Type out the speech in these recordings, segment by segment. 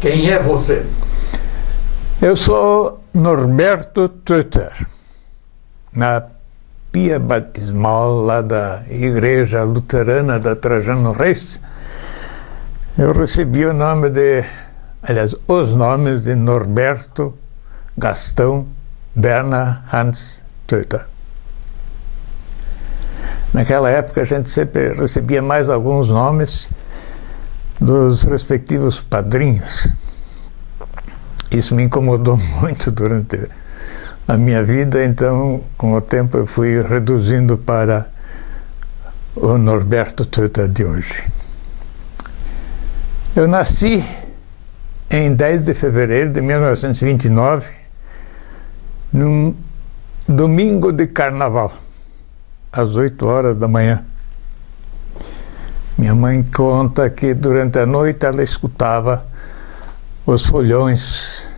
Quem é você? Eu sou Norberto Tötter, na pia batismal lá da Igreja Luterana da Trajano Reis. Eu recebi o nome os nomes de Norberto Gastão Bernhard Hans Tötter. Naquela época a gente sempre recebia mais alguns nomes dos respectivos padrinhos. Isso me incomodou muito durante a minha vida, então com o tempo eu fui reduzindo para o Norberto Tötter de hoje. Eu nasci em 10 de fevereiro de 1929, num domingo de carnaval, às 8 horas da manhã. Minha mãe conta que durante a noite ela escutava os folhões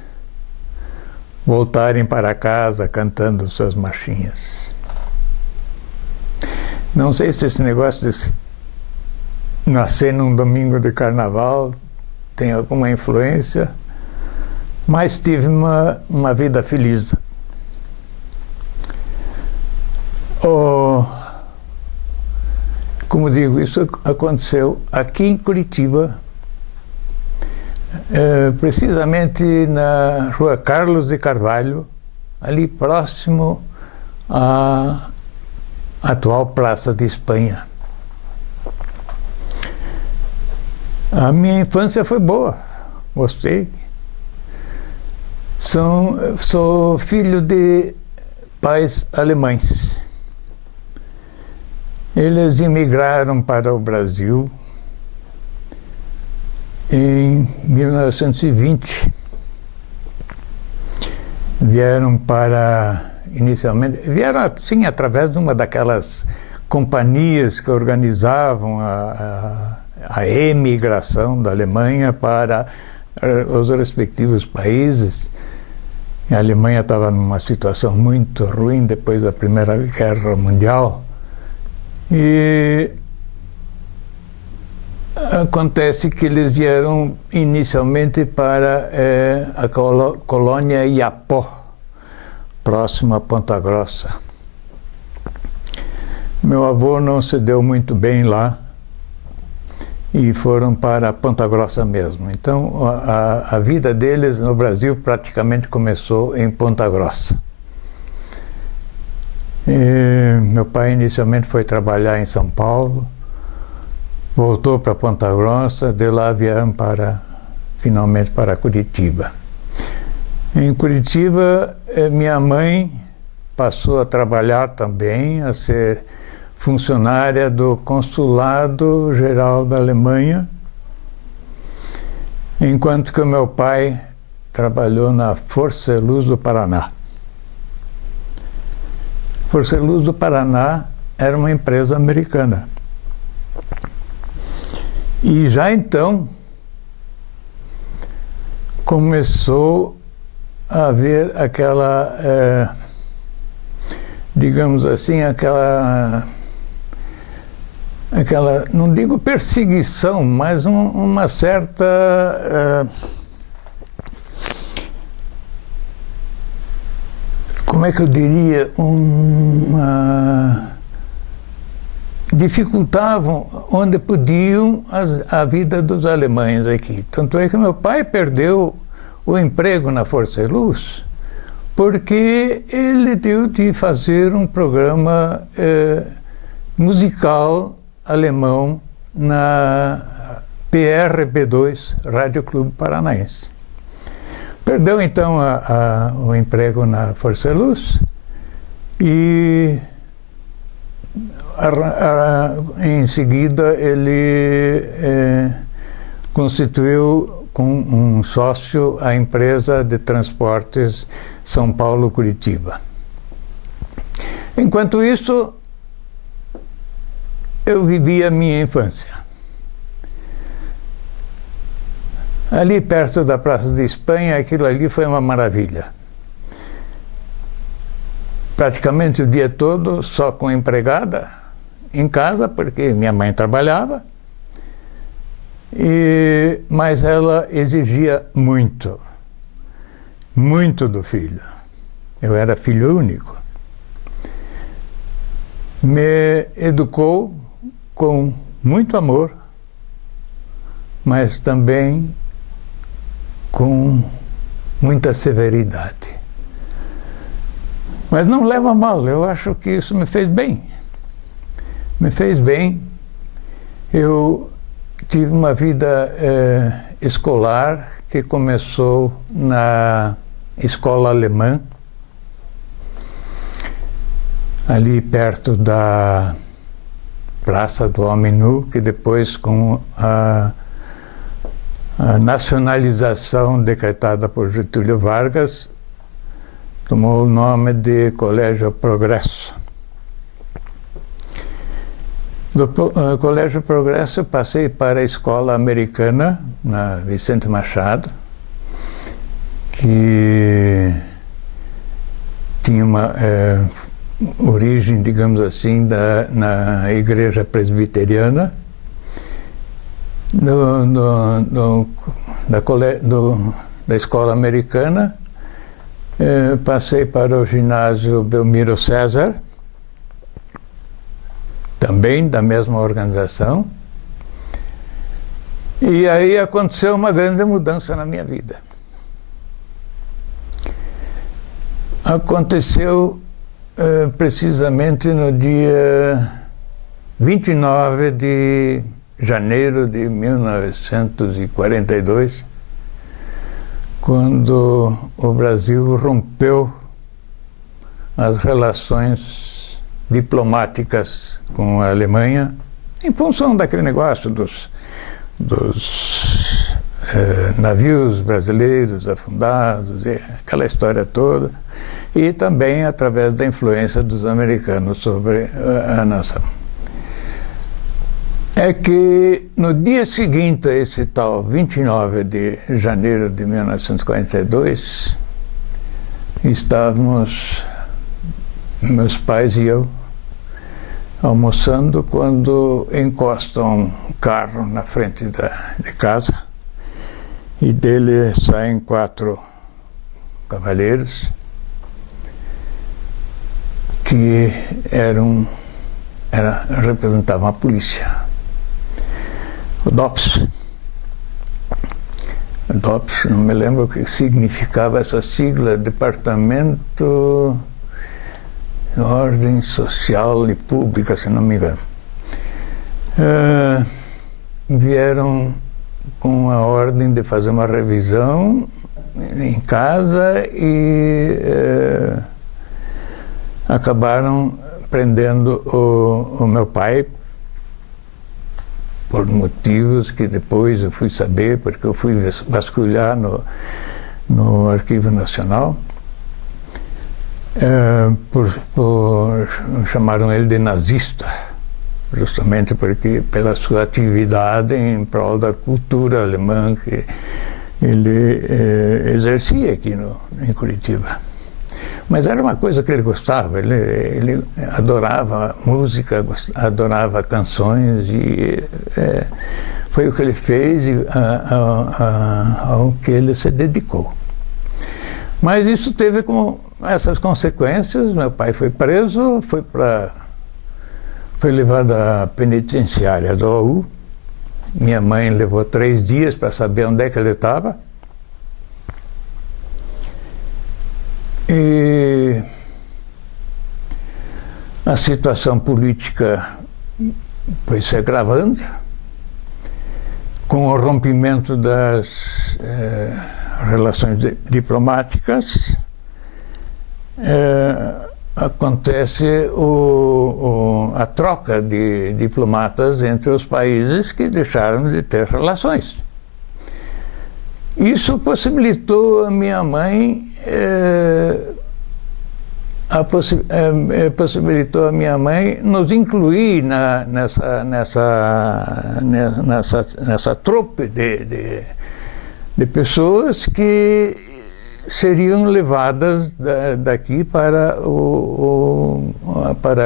voltarem para casa cantando suas marchinhas. Não sei se esse negócio de nascer num domingo de carnaval tem alguma influência, mas tive uma vida feliz. Como digo, isso aconteceu aqui em Curitiba, precisamente na Rua Carlos de Carvalho, ali próximo à atual Praça de Espanha. A minha infância foi boa, gostei. Sou filho de pais alemães. Eles imigraram para o Brasil em 1920. Vieram assim através de uma daquelas companhias que organizavam a emigração da Alemanha para os respectivos países. A Alemanha estava numa situação muito ruim depois da Primeira Guerra Mundial. E acontece que eles vieram inicialmente para a colônia Iapó, próximo a Ponta Grossa. Meu avô não se deu muito bem lá e foram para Ponta Grossa mesmo. Então a vida deles no Brasil praticamente começou em Ponta Grossa. Meu pai inicialmente foi trabalhar em São Paulo, voltou para Ponta Grossa, de lá vieram finalmente para Curitiba. Em Curitiba, minha mãe passou a trabalhar também, a ser funcionária do Consulado Geral da Alemanha, enquanto que o meu pai trabalhou na Força e Luz do Paraná. Força e Luz do Paraná era uma empresa americana. E já então começou a haver aquela, digamos assim, aquela, não digo perseguição, mas uma certa, como é que eu diria, dificultavam onde podiam a vida dos alemães aqui. Tanto é que meu pai perdeu o emprego na Força e Luz porque ele deu de fazer um programa musical alemão na PRB2, Rádio Clube Paranaense. Perdeu então o emprego na Força e Luz e em seguida ele constituiu com um sócio a empresa de transportes São Paulo-Curitiba. Enquanto isso, eu vivi a minha infância. Ali perto da Praça de Espanha, aquilo ali foi uma maravilha. Praticamente o dia todo só com empregada em casa, porque minha mãe trabalhava. Mas ela exigia muito, muito do filho. Eu era filho único. Me educou com muito amor, mas também com muita severidade. Mas não leva a mal, eu acho que isso me fez bem. Me fez bem. Eu tive uma vida escolar que começou na escola alemã, ali perto da Praça do Homem Nu, que depois, com a nacionalização decretada por Getúlio Vargas, tomou o nome de Colégio Progresso. Do Colégio Progresso, passei para a escola americana, na Vicente Machado, que tinha uma origem, digamos assim, na igreja presbiteriana. Da escola americana, passei para o ginásio Belmiro César, também da mesma organização, e aí aconteceu uma grande mudança na minha vida. Aconteceu precisamente no dia 29 de janeiro de 1942, quando o Brasil rompeu as relações diplomáticas com a Alemanha, em função daquele negócio dos navios brasileiros afundados, e aquela história toda, e também através da influência dos americanos sobre a nação. É que no dia seguinte a esse tal 29 de janeiro de 1942, estávamos, meus pais e eu, almoçando, quando encosta um carro na frente de casa, e dele saem 4 cavalheiros que representavam a polícia. O DOPS. O DOPS, não me lembro o que significava essa sigla, Departamento de Ordem Social e Pública, se não me engano. Vieram com a ordem de fazer uma revisão em casa e acabaram prendendo o meu pai, por motivos que depois eu fui saber, porque eu fui vasculhar no Arquivo Nacional. Chamaram ele de nazista, justamente porque pela sua atividade em prol da cultura alemã que ele exercia aqui em Curitiba. Mas era uma coisa que ele gostava, ele adorava música, adorava canções, e foi o que ele fez e ao que ele se dedicou. Mas isso teve como essas consequências. Meu pai foi preso, foi levado à penitenciária do AU. Minha mãe levou 3 dias para saber onde é que ele estava. E a situação política foi se agravando, com o rompimento das relações diplomáticas. Acontece a troca de diplomatas entre os países que deixaram de ter relações. Isso possibilitou a minha mãe nos incluir nessa trupe de pessoas que seriam levadas daqui para a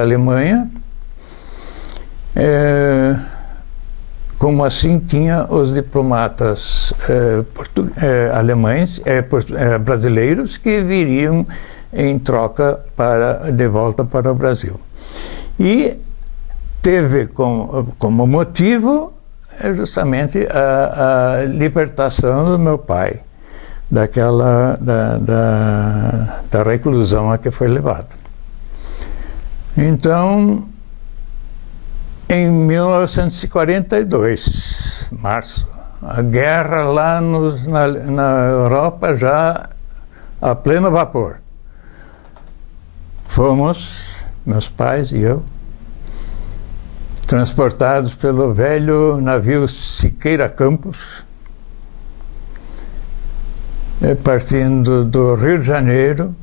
Alemanha como assim tinha os diplomatas alemães, brasileiros que viriam em troca de volta para o Brasil. E teve como motivo justamente a libertação do meu pai da reclusão a que foi levado. Então, em 1942, março, a guerra lá na Europa já a pleno vapor. Fomos, meus pais e eu, transportados pelo velho navio Siqueira Campos, partindo do Rio de Janeiro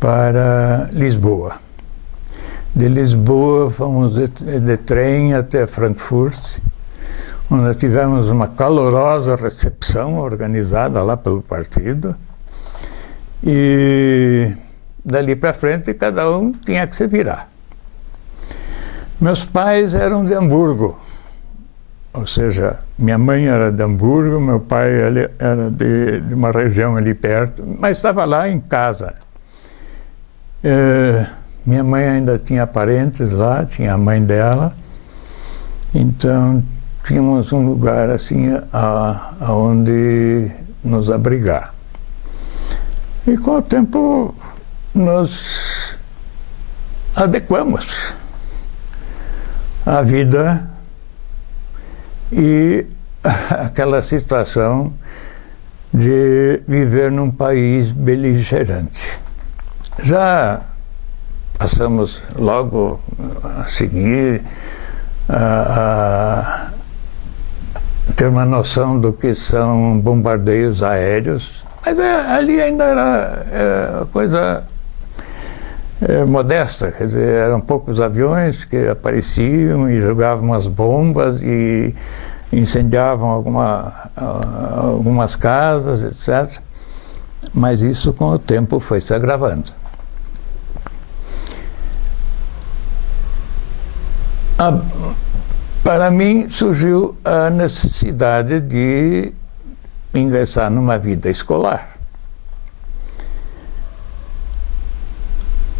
para Lisboa. De Lisboa fomos de trem até Frankfurt, onde tivemos uma calorosa recepção organizada lá pelo partido. E dali para frente cada um tinha que se virar. Meus pais eram de Hamburgo, ou seja, minha mãe era de Hamburgo, meu pai era de uma região ali perto, mas estava lá em casa. Minha mãe ainda tinha parentes lá, tinha a mãe dela, então tínhamos um lugar assim aonde nos abrigar. E com o tempo nos adequamos à vida e aquela situação de viver num país beligerante. Já passamos logo a seguir a ter uma noção do que são bombardeios aéreos, mas ali ainda era coisa modesta, quer dizer, eram poucos aviões que apareciam e jogavam as bombas e incendiavam algumas casas, etc. Mas isso com o tempo foi se agravando. Para mim surgiu a necessidade de ingressar numa vida escolar.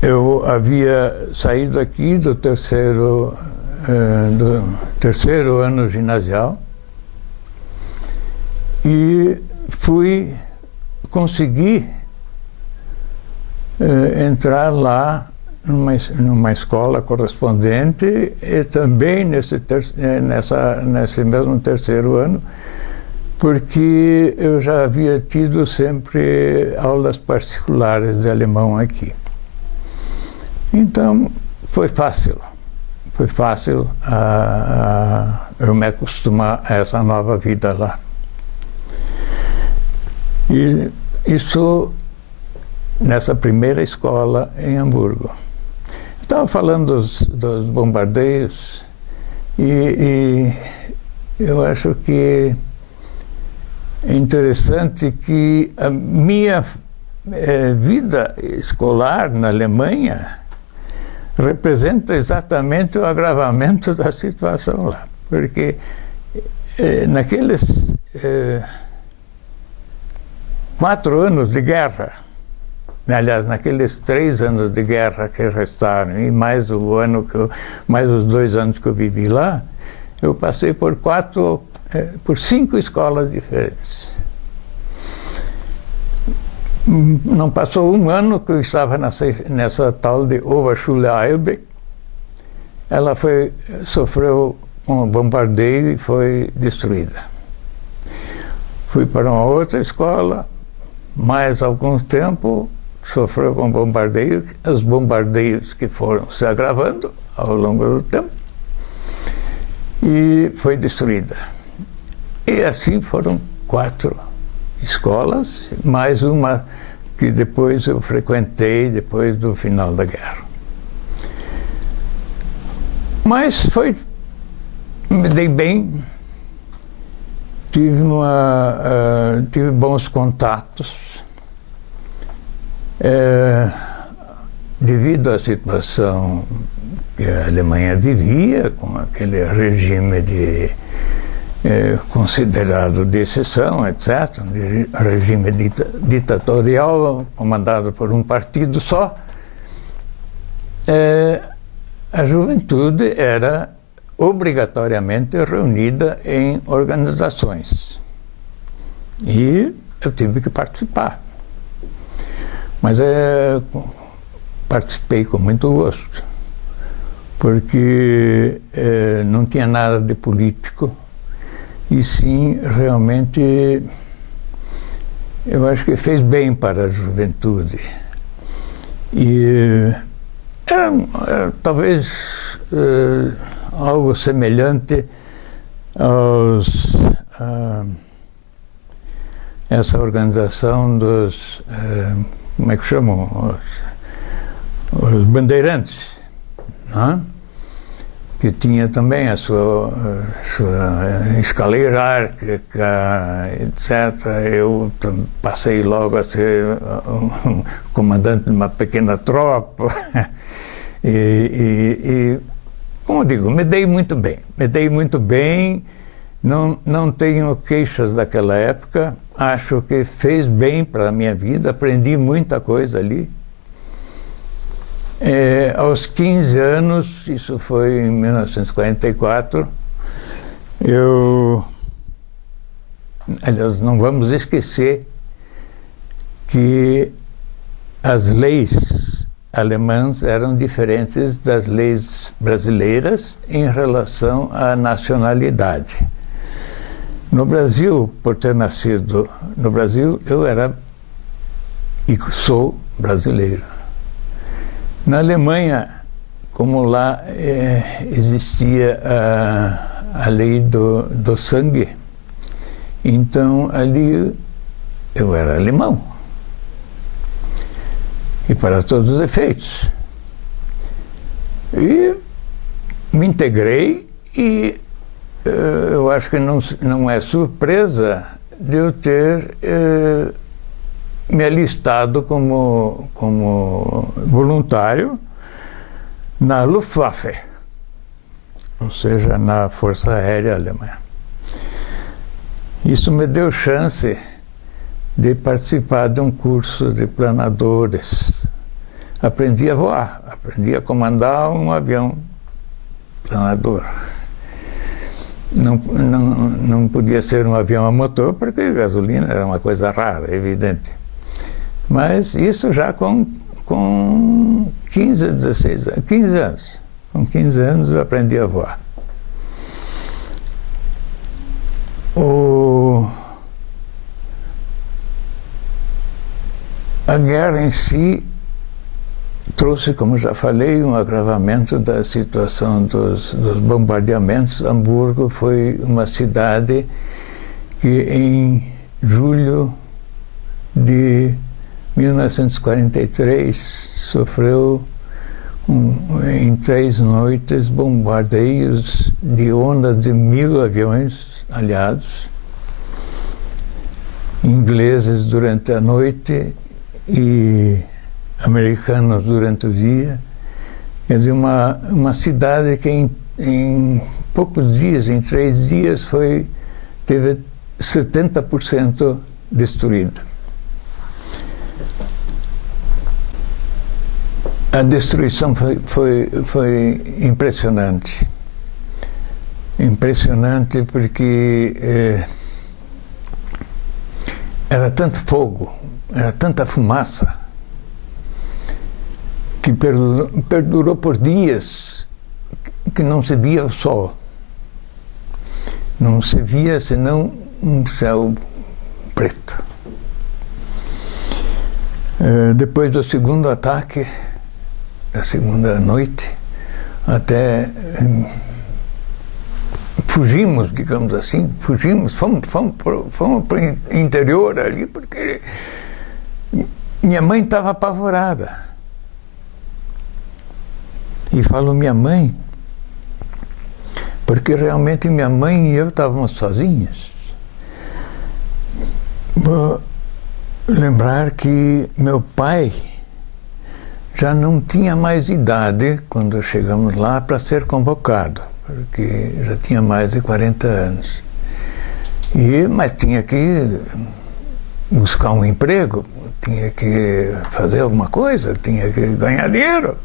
Eu havia saído aqui do terceiro ano ginasial e consegui entrar lá numa escola correspondente e também nesse mesmo terceiro ano, porque eu já havia tido sempre aulas particulares de alemão aqui. Então foi fácil eu me acostumar a essa nova vida lá. E isso nessa primeira escola em Hamburgo. Estava falando dos bombardeios e eu acho que é interessante que a minha vida escolar na Alemanha representa exatamente o agravamento da situação lá, porque naqueles 4 anos de guerra, aliás, naqueles 3 anos de guerra que restaram, e mais os 2 anos que eu vivi lá, eu passei por 5 escolas diferentes. Não passou um ano que eu estava nessa tal de Oberschule Eilbeck. Ela sofreu um bombardeio e foi destruída. Fui para uma outra escola, mais algum tempo, sofreu com bombardeio, os bombardeios que foram se agravando ao longo do tempo, e foi destruída. E assim foram 4 escolas, mais uma que depois eu frequentei depois do final da guerra. Mas me dei bem, tive bons contatos. devido à situação que a Alemanha vivia, com aquele regime considerado de exceção, etc., um regime ditatorial comandado por um partido só, a juventude era obrigatoriamente reunida em organizações. E eu tive que participar. Mas participei com muito gosto, porque não tinha nada de político, e sim, realmente, eu acho que fez bem para a juventude. E era talvez algo semelhante essa organização dos, como é que chamam? Os bandeirantes, não é? Que tinha também a sua escala hierárquica, etc. Eu passei logo a ser comandante de uma pequena tropa e como digo, me dei muito bem, não tenho queixas daquela época, acho que fez bem para a minha vida, aprendi muita coisa ali. Aos 15 anos, isso foi em 1944, aliás, não vamos esquecer que as leis alemãs eram diferentes das leis brasileiras em relação à nacionalidade. No Brasil, por ter nascido no Brasil, eu era e sou brasileiro. Na Alemanha, como lá existia a lei do sangue, então ali eu era alemão. E para todos os efeitos. E me integrei e eu acho que não é surpresa de eu ter me alistado como voluntário na Luftwaffe, ou seja, na Força Aérea Alemã. Isso me deu chance de participar de um curso de planadores. Aprendi a voar, aprendi a comandar um avião planador. Não podia ser um avião a motor, porque a gasolina era uma coisa rara, evidente. Mas isso já com 15 anos. Com 15 anos eu aprendi a voar. A guerra em si trouxe, como já falei, um agravamento da situação dos bombardeamentos. Hamburgo foi uma cidade que em julho de 1943 sofreu em 3 noites bombardeios de ondas de 1000 aviões aliados, ingleses durante a noite e americanos durante o dia. Quer dizer, uma cidade que em poucos dias, em 3 dias, teve 70% destruída. A destruição foi impressionante. Impressionante porque era tanto fogo, era tanta fumaça, que perdurou por dias que não se via o sol. Não se via senão um céu preto. Depois do segundo ataque, da segunda noite, até fugimos, digamos assim, fomos para o interior ali, porque minha mãe estava apavorada. E falo minha mãe, porque realmente minha mãe e eu estávamos sozinhos. Vou lembrar que meu pai já não tinha mais idade, quando chegamos lá, para ser convocado, porque já tinha mais de 40 anos. Mas tinha que buscar um emprego, tinha que fazer alguma coisa, tinha que ganhar dinheiro.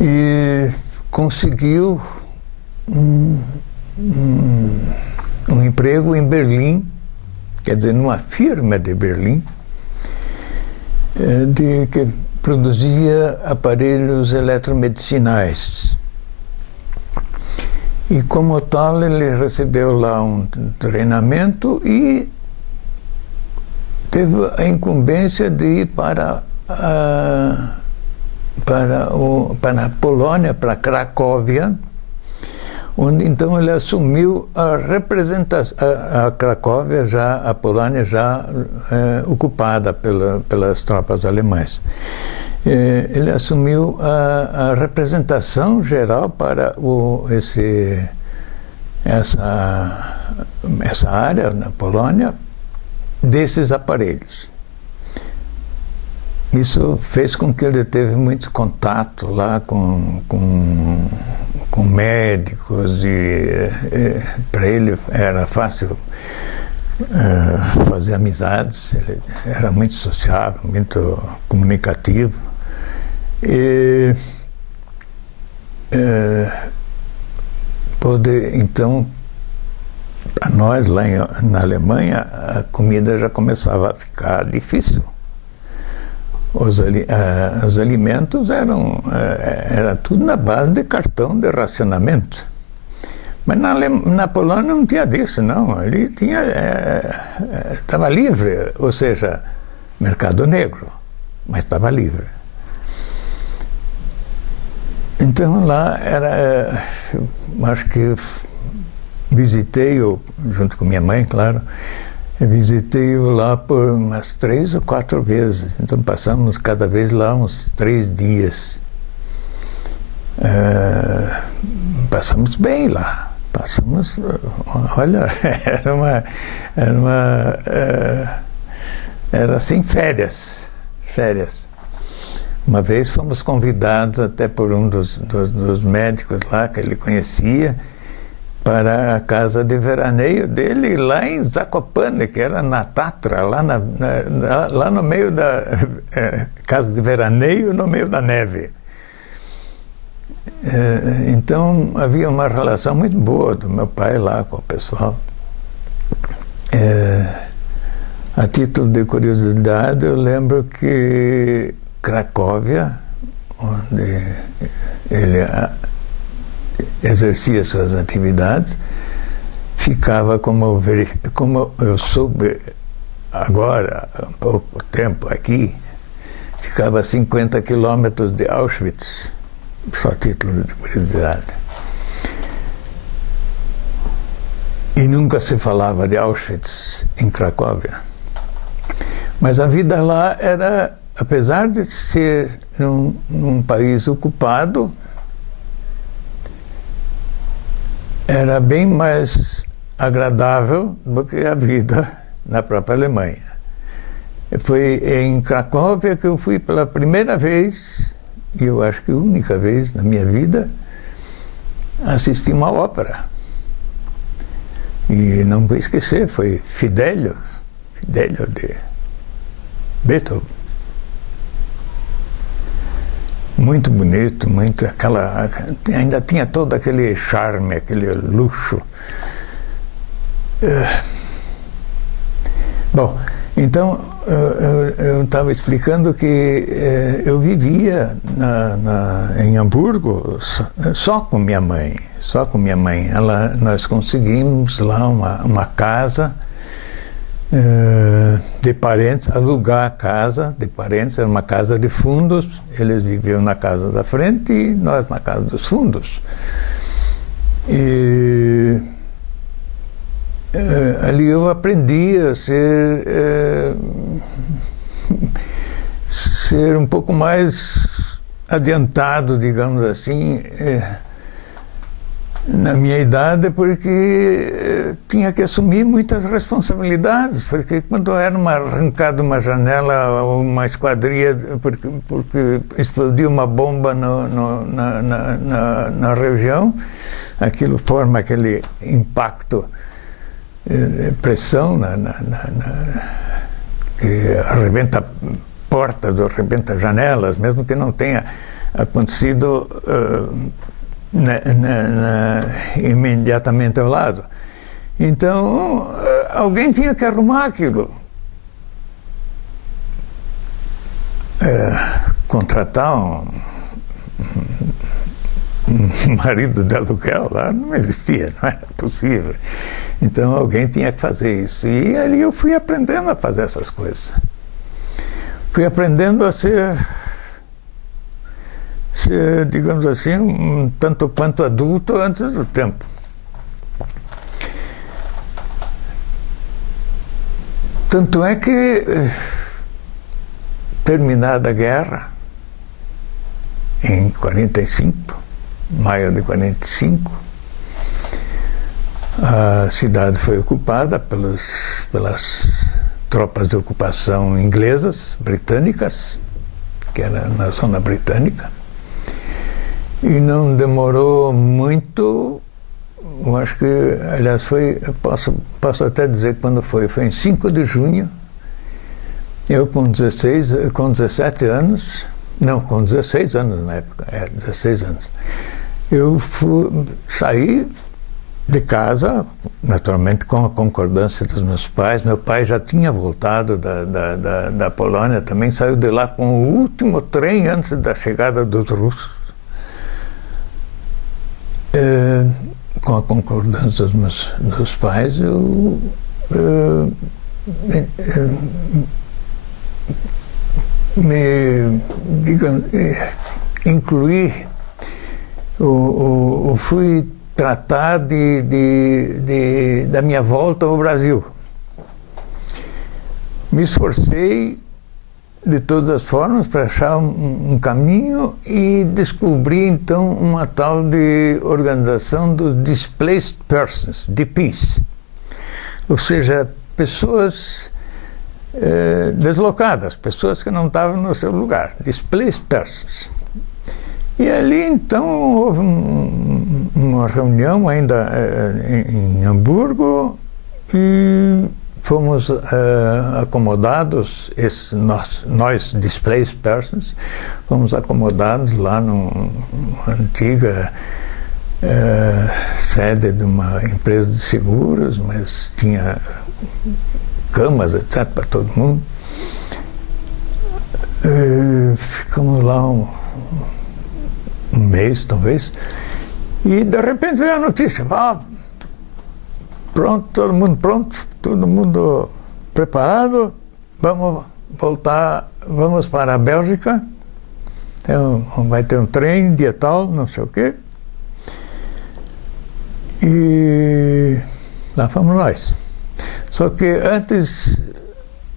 E conseguiu um emprego em Berlim, quer dizer, numa firma de Berlim, que produzia aparelhos eletromedicinais. E como tal, ele recebeu lá um treinamento e teve a incumbência de ir para a Polônia, para Cracóvia, onde então ele assumiu a representação, a Cracóvia já, a Polônia já ocupada pelas tropas alemãs. Ele assumiu a representação geral para essa área na Polônia desses aparelhos. Isso fez com que ele teve muito contato lá com médicos e para ele era fácil fazer amizades. Ele era muito sociável, muito comunicativo. Então, para nós lá na Alemanha, a comida já começava a ficar difícil. Os alimentos era tudo na base de cartão de racionamento. Mas na Polônia não tinha disso, não. Ali estava livre, ou seja, mercado negro, mas estava livre. Então lá acho que visitei-o, junto com minha mãe, claro, visitei-o lá por umas 3 ou 4 vezes. Então passamos cada vez lá uns 3 dias. Passamos bem lá. Olha, era assim férias. Uma vez fomos convidados até por um dos médicos lá que ele conhecia para a casa de veraneio dele lá em Zakopane, que era na Tatra, lá no meio da casa de veraneio, no meio da neve. Então havia uma relação muito boa do meu pai lá com o pessoal. A título de curiosidade, eu lembro que Cracóvia, onde ele exercia suas atividades, ficava, como eu soube agora, há pouco tempo aqui, ficava a 50 quilômetros de Auschwitz, só título de curiosidade. E nunca se falava de Auschwitz em Cracóvia. Mas a vida lá era, apesar de ser num país ocupado, era bem mais agradável do que a vida na própria Alemanha. Foi em Cracóvia que eu fui pela primeira vez, e eu acho que única vez na minha vida, assistir uma ópera. E não vou esquecer, foi Fidelio de Beethoven. Muito bonito, ainda tinha todo aquele charme, aquele luxo. Bom, então eu estava explicando que eu vivia em Hamburgo só com minha mãe. Nós conseguimos lá uma casa de parentes, alugar a casa de parentes, era uma casa de fundos, eles viviam na casa da frente e nós na casa dos fundos. E ali eu aprendi a ser um pouco mais adiantado, digamos assim, na minha idade, porque tinha que assumir muitas responsabilidades, porque quando era arrancado uma janela, uma esquadria, porque explodiu uma bomba na região, aquilo forma aquele impacto, pressão que arrebenta portas, arrebenta janelas, mesmo que não tenha acontecido imediatamente ao lado. Então, alguém tinha que arrumar aquilo. Contratar um marido de aluguel lá não existia, não era possível. Então, alguém tinha que fazer isso. E ali eu fui aprendendo a fazer essas coisas. Fui aprendendo a ser, digamos assim, um tanto quanto adulto antes do tempo. Tanto é que, terminada a guerra, em 45, maio de 45, a cidade foi ocupada pelas tropas de ocupação inglesas, britânicas, que era na zona britânica. E não demorou muito, eu acho que, aliás, posso até dizer quando foi em 5 de junho, eu com 17 anos, não, com 16 anos na época, 16 anos, eu saí de casa, naturalmente com a concordância dos meus pais. Meu pai já tinha voltado da Polônia, também saiu de lá com o último trem antes da chegada dos russos. Com a concordância dos meus pais, eu incluí, fui tratar da minha volta ao Brasil. Me esforcei de todas as formas para achar um caminho e descobri então uma tal de organização dos Displaced Persons, DPs, ou seja, pessoas deslocadas, pessoas que não estavam no seu lugar, Displaced Persons. E ali, então, houve uma reunião ainda em Hamburgo e fomos acomodados, nós displaced persons, fomos acomodados lá numa antiga sede de uma empresa de seguros, mas tinha camas, etc., para todo mundo. Ficamos lá um mês, talvez, e de repente veio a notícia: pronto, todo mundo preparado, vamos voltar, vamos para a Bélgica, vai ter um trem, dia tal, não sei o quê, e lá fomos nós. Só que antes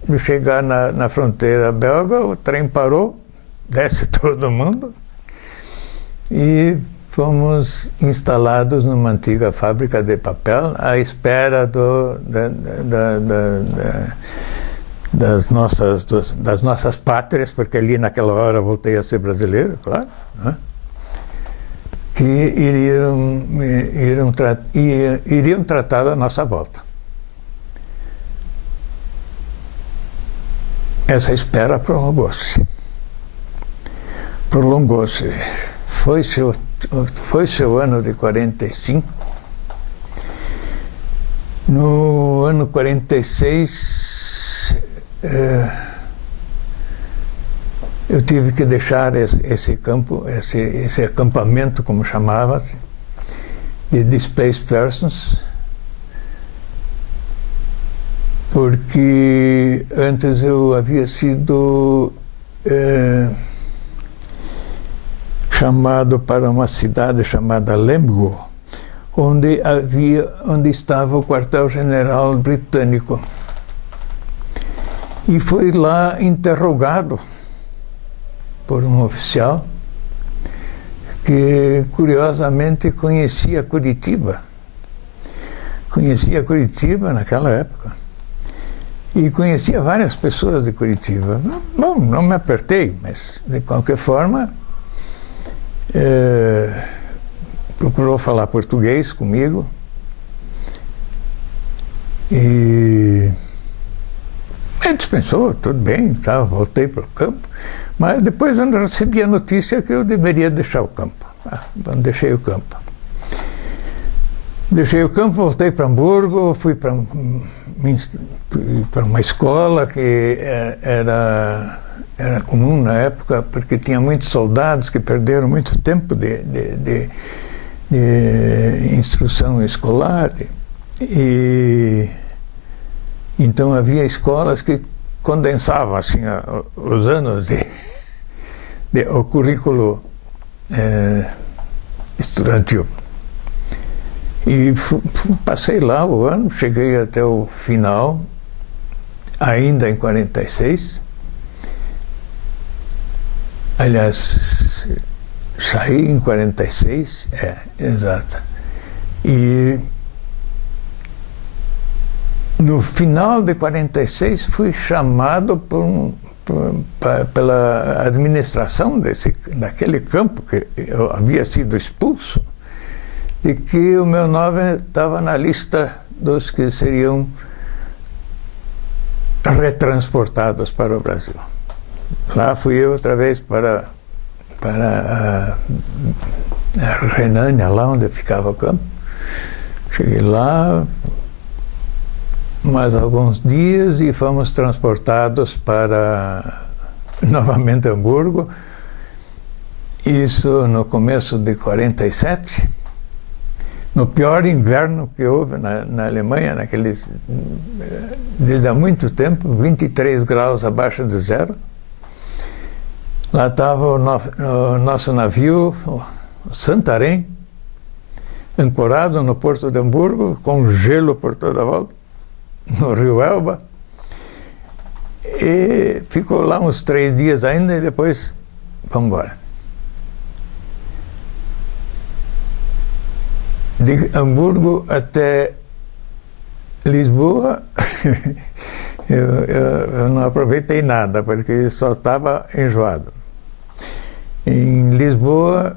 de chegar na fronteira belga, o trem parou, desce todo mundo, e fomos instalados numa antiga fábrica de papel à espera das nossas pátrias, porque ali naquela hora voltei a ser brasileiro, claro, né? Que iriam tratar da nossa volta. Essa espera prolongou-se. Foi-se o ano de 45. No ano 46, eu tive que deixar esse acampamento, como chamava-se, de Displaced Persons, porque antes eu havia sido chamado para uma cidade chamada Lemgo, onde estava o quartel-general britânico. E foi lá interrogado por um oficial que curiosamente conhecia Curitiba. Conhecia Curitiba naquela época. E conhecia várias pessoas de Curitiba. Bom, não me apertei, mas de qualquer forma procurou falar português comigo. E dispensou, tudo bem, tá, voltei para o campo. Mas depois eu recebi a notícia que eu deveria deixar o campo. Então deixei o campo. Deixei o campo, voltei para Hamburgo, fui para uma escola que era comum na época, porque tinha muitos soldados que perderam muito tempo de instrução escolar. E então havia escolas que condensavam assim os anos o currículo estudantil. E passei lá o ano, cheguei até o final, ainda em 46. Aliás, saí em 46, exato. E no final de 46 fui chamado pela administração daquele campo que eu havia sido expulso, de que o meu nome estava na lista dos que seriam retransportados para o Brasil. Lá fui eu outra vez para a Renânia, lá onde ficava o campo. Cheguei lá mais alguns dias e fomos transportados para novamente Hamburgo. Isso no começo de 47. No pior inverno que houve na Alemanha, desde há muito tempo, 23 graus abaixo de zero. Lá estava o nosso navio, o Santarém, ancorado no porto de Hamburgo, com gelo por toda a volta, no rio Elba. E ficou lá uns 3 dias ainda e depois vamos embora. De Hamburgo até Lisboa, eu não aproveitei nada, porque só estava enjoado. Em Lisboa,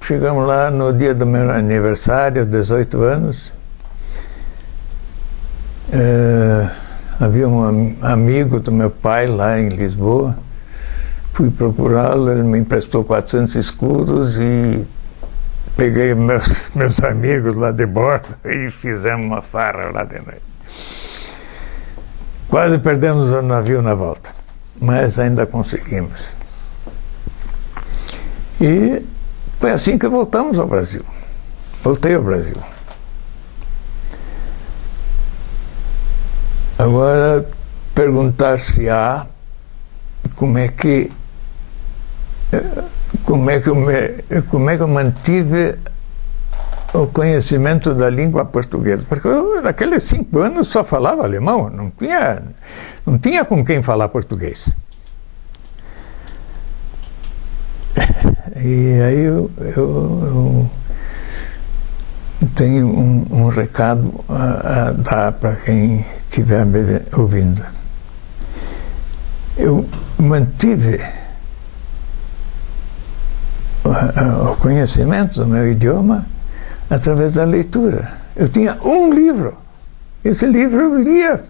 chegamos lá no dia do meu aniversário, 18 anos. Havia um amigo do meu pai lá em Lisboa. Fui procurá-lo, ele me emprestou 400 escudos e peguei meus amigos lá de bordo e fizemos uma farra lá de noite. Quase perdemos o navio na volta, mas ainda conseguimos. E foi assim que voltamos ao Brasil. Voltei ao Brasil. Agora, perguntar-se-á como é que eu mantive o conhecimento da língua portuguesa, porque eu, naqueles 5 anos, só falava alemão, não tinha com quem falar português. E aí eu tenho um recado a dar para quem estiver me ouvindo. Eu mantive o conhecimento do meu idioma através da leitura. Eu tinha um livro. Esse livro eu lia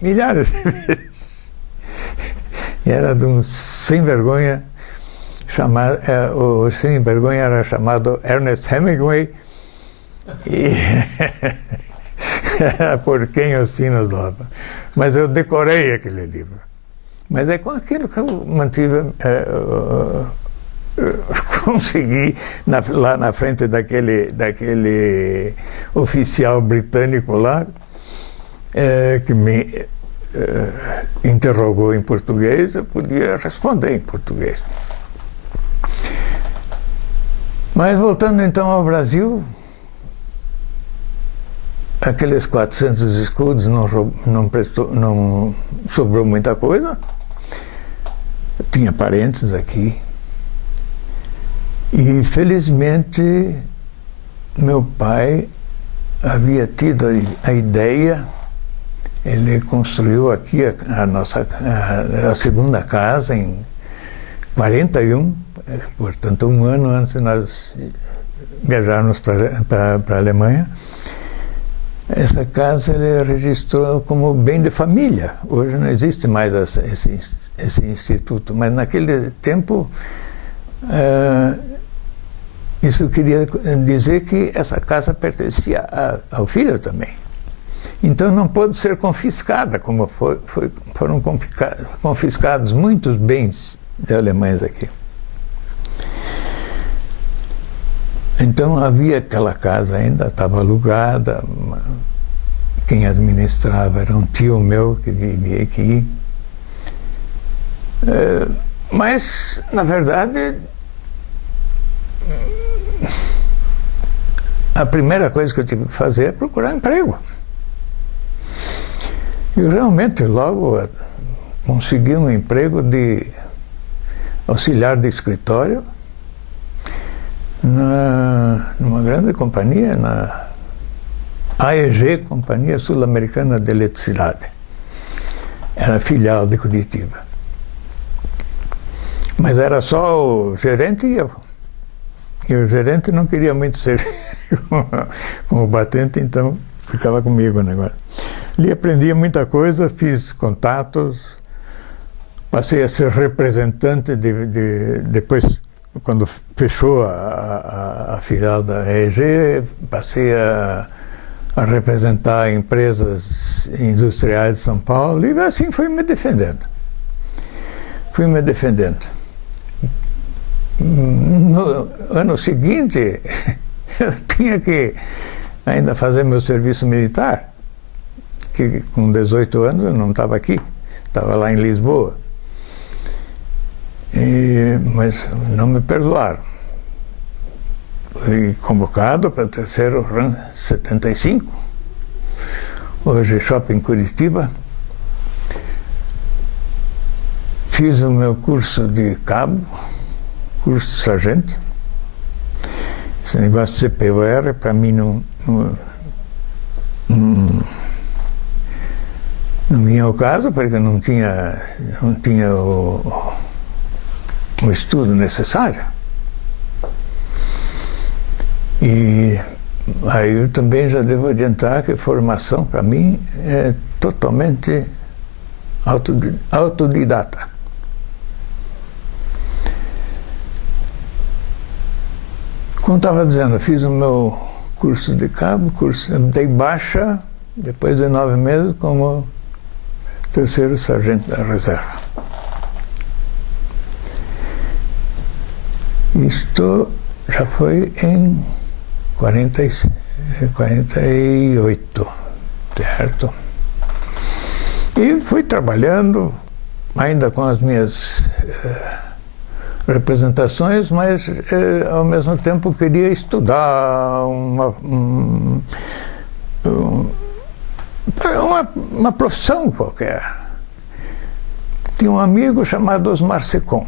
milhares de vezes. Era de um sem-vergonha chamado... o sem-vergonha era chamado Ernest Hemingway. E Por quem os sinos dobram. Mas eu decorei aquele livro. Mas é com aquilo que eu mantive... consegui lá na frente daquele oficial britânico lá que me interrogou em português, eu podia responder em português. Mas voltando então ao Brasil, aqueles 400 escudos não sobrou muita coisa. Eu tinha parentes aqui. E felizmente meu pai havia tido a ideia, ele construiu aqui a segunda casa em 41, portanto um ano antes de nós viajarmos para a Alemanha. Essa casa ele registrou como bem de família. Hoje não existe mais esse instituto, mas naquele tempo isso queria dizer que essa casa pertencia ao filho também. Então não pôde ser confiscada, como foram confiscados muitos bens de alemães aqui. Então havia aquela casa ainda, estava alugada, quem administrava era um tio meu que vivia aqui. Mas, na verdade, a primeira coisa que eu tive que fazer é procurar emprego. E realmente logo consegui um emprego de auxiliar de escritório numa grande companhia, na AEG, Companhia Sul-Americana de Eletricidade. Era filial de Curitiba. Mas era só o gerente e eu. E o gerente não queria muito ser como batente, então ficava comigo o negócio. Ali aprendi muita coisa, fiz contatos, passei a ser representante depois, quando fechou a filial da EG, passei a representar empresas industriais de São Paulo e assim fui me defendendo. No ano seguinte, eu tinha que ainda fazer meu serviço militar, que com 18 anos eu não estava aqui, estava lá em Lisboa. Mas não me perdoaram. Fui convocado para o terceiro RAN 75, hoje Shopping Curitiba. Fiz o meu curso de cabo, curso de sargento. Esse negócio de CPUR para mim não vinha ao caso, porque eu não tinha o estudo necessário. E aí eu também já devo adiantar que formação para mim é totalmente autodidata. Como estava dizendo, eu fiz o meu curso de cabo, dei baixa, depois de 9 meses, como terceiro sargento da reserva. Isto já foi em 48, certo? E fui trabalhando, ainda com as minhas representações, mas ao mesmo tempo queria estudar uma profissão qualquer. Tinha um amigo chamado Osmar Secom.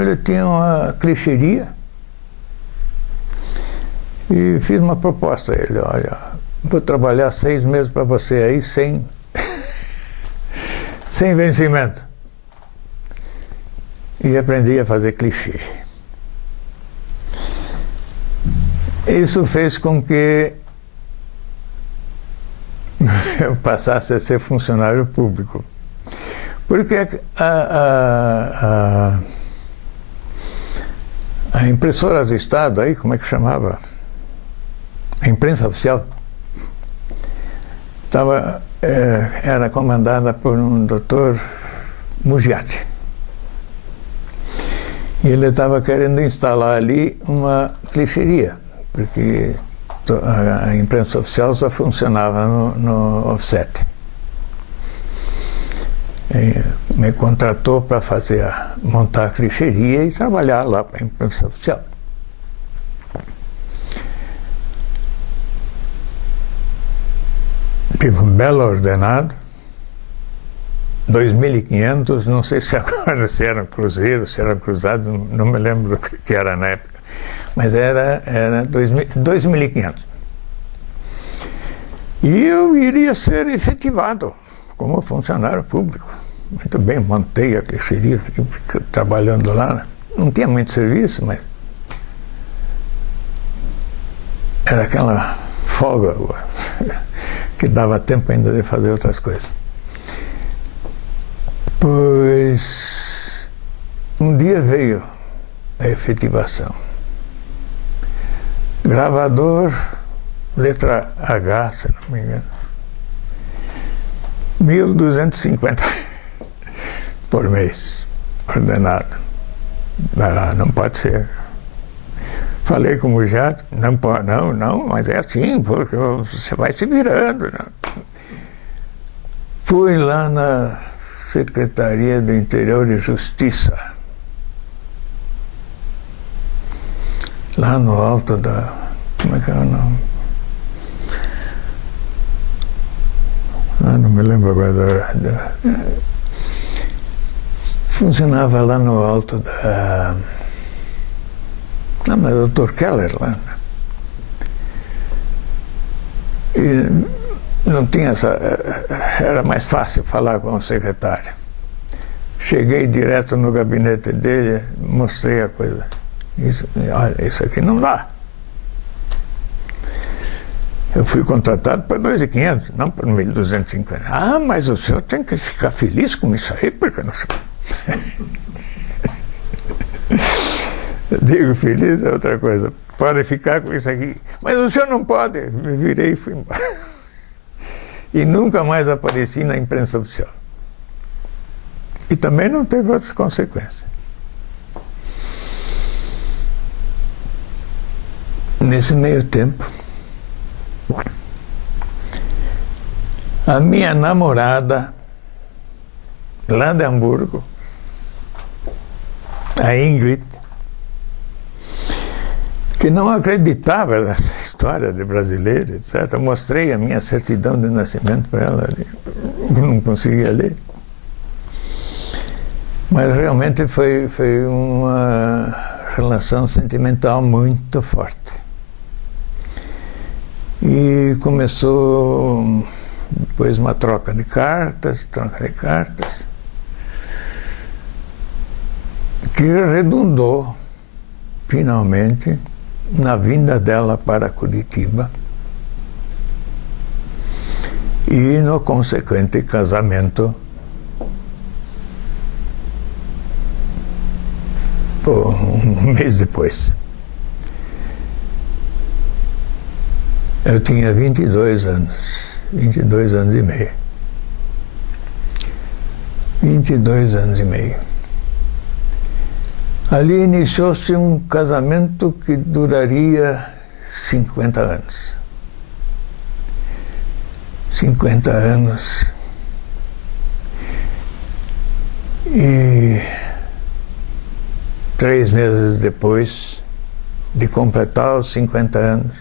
Ele tinha uma clicheria e fiz uma proposta a ele: olha, vou trabalhar 6 meses para você aí sem vencimento. E aprendi a fazer clichê. Isso fez com que eu passasse a ser funcionário público. Porque a impressora do Estado, aí, como é que chamava? A imprensa oficial, era comandada por um doutor Mugiati. E ele estava querendo instalar ali uma clicheria, porque a imprensa oficial só funcionava no offset. Me contratou para montar a clicheria e trabalhar lá para a imprensa oficial. Tive um belo ordenado, 2.500, não sei se agora se eram cruzeiros, se eram cruzados, não me lembro do que era na época, mas era 2.500. E eu iria ser efetivado como funcionário público. Muito bem, montei aquele xerife, trabalhando lá, né? Não tinha muito serviço, mas era aquela folga que dava tempo ainda de fazer outras coisas. Pois um dia veio a efetivação. Gravador, letra H, se não me engano. 1.250 por mês, ordenado. Ah, não pode ser. Falei com o Jato, não pode, não, mas é assim, porque você vai se virando. Né? Fui lá na Secretaria do Interior e Justiça, lá no alto da... como é que é o nome? Não me lembro agora. Funcionava lá no alto da... Não, mas o Dr. Keller lá. E não tinha essa... Era mais fácil falar com o secretário. Cheguei direto no gabinete dele, mostrei a coisa. Olha, isso aqui não dá. Eu fui contratado para 2.500, não para 1.250. Ah, mas o senhor tem que ficar feliz com isso aí, porque não sei. Eu digo, feliz é outra coisa. Pode ficar com isso aqui. Mas o senhor não pode. Me virei e fui embora. E nunca mais apareci na imprensa oficial. E também não teve outras consequências. Nesse meio tempo, a minha namorada, lá de Hamburgo, a Ingrid, que não acreditava nessa história de brasileiro, etc. Eu mostrei a minha certidão de nascimento para ela, não conseguia ler. Mas realmente foi uma relação sentimental muito forte. E começou depois uma troca de cartas, que redundou finalmente na vinda dela para Curitiba e no consequente casamento um mês depois. Eu tinha 22 anos e meio. 22 anos e meio. Ali iniciou-se um casamento que duraria 50 anos. 50 anos. E 3 meses depois de completar os 50 anos,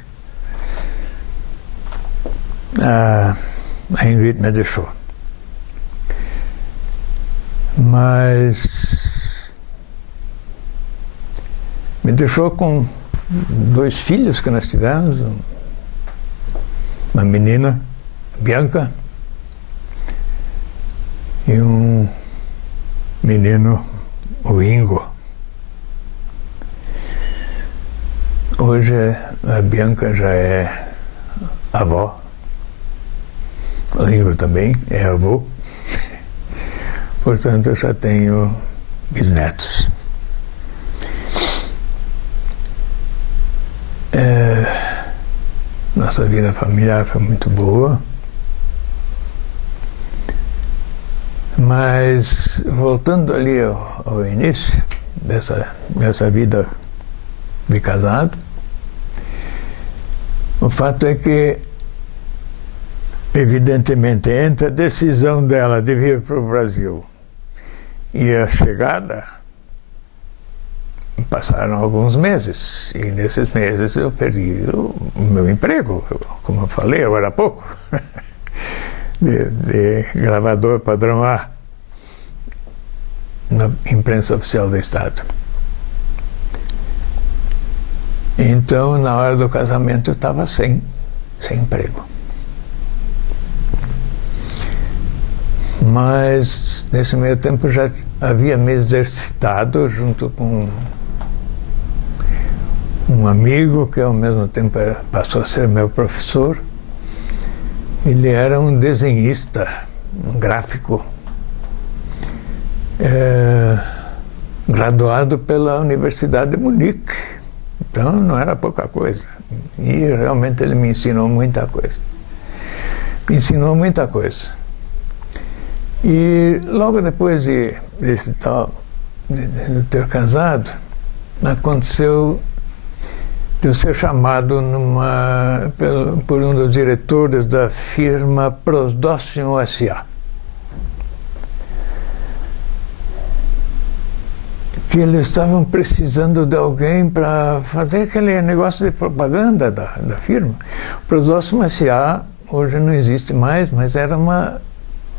a Ingrid me deixou. Mas me deixou com 2 filhos que nós tivemos, uma menina, Bianca, e um menino, o Ingo. Hoje a Bianca já é avó, o Ingo também é avô, portanto eu já tenho bisnetos. Nossa vida familiar foi muito boa, mas voltando ali ao início dessa vida de casado, o fato é que, evidentemente, entre a decisão dela de vir para o Brasil e a chegada, passaram alguns meses, e nesses meses eu perdi o meu emprego, como eu falei agora há pouco, de gravador padrão A. na imprensa oficial do Estado. Então, na hora do casamento, eu estava sem emprego. Mas, nesse meio tempo, já havia me exercitado junto com um amigo que, ao mesmo tempo, passou a ser meu professor. Ele era um desenhista, um gráfico, graduado pela Universidade de Munique. Então, não era pouca coisa. E, realmente, ele me ensinou muita coisa. E logo depois de ter casado, aconteceu de eu ser chamado por um dos diretores da firma Prosdóximo S.A., que eles estavam precisando de alguém para fazer aquele negócio de propaganda da firma. O Prosdóximo S.A. hoje não existe mais, mas era uma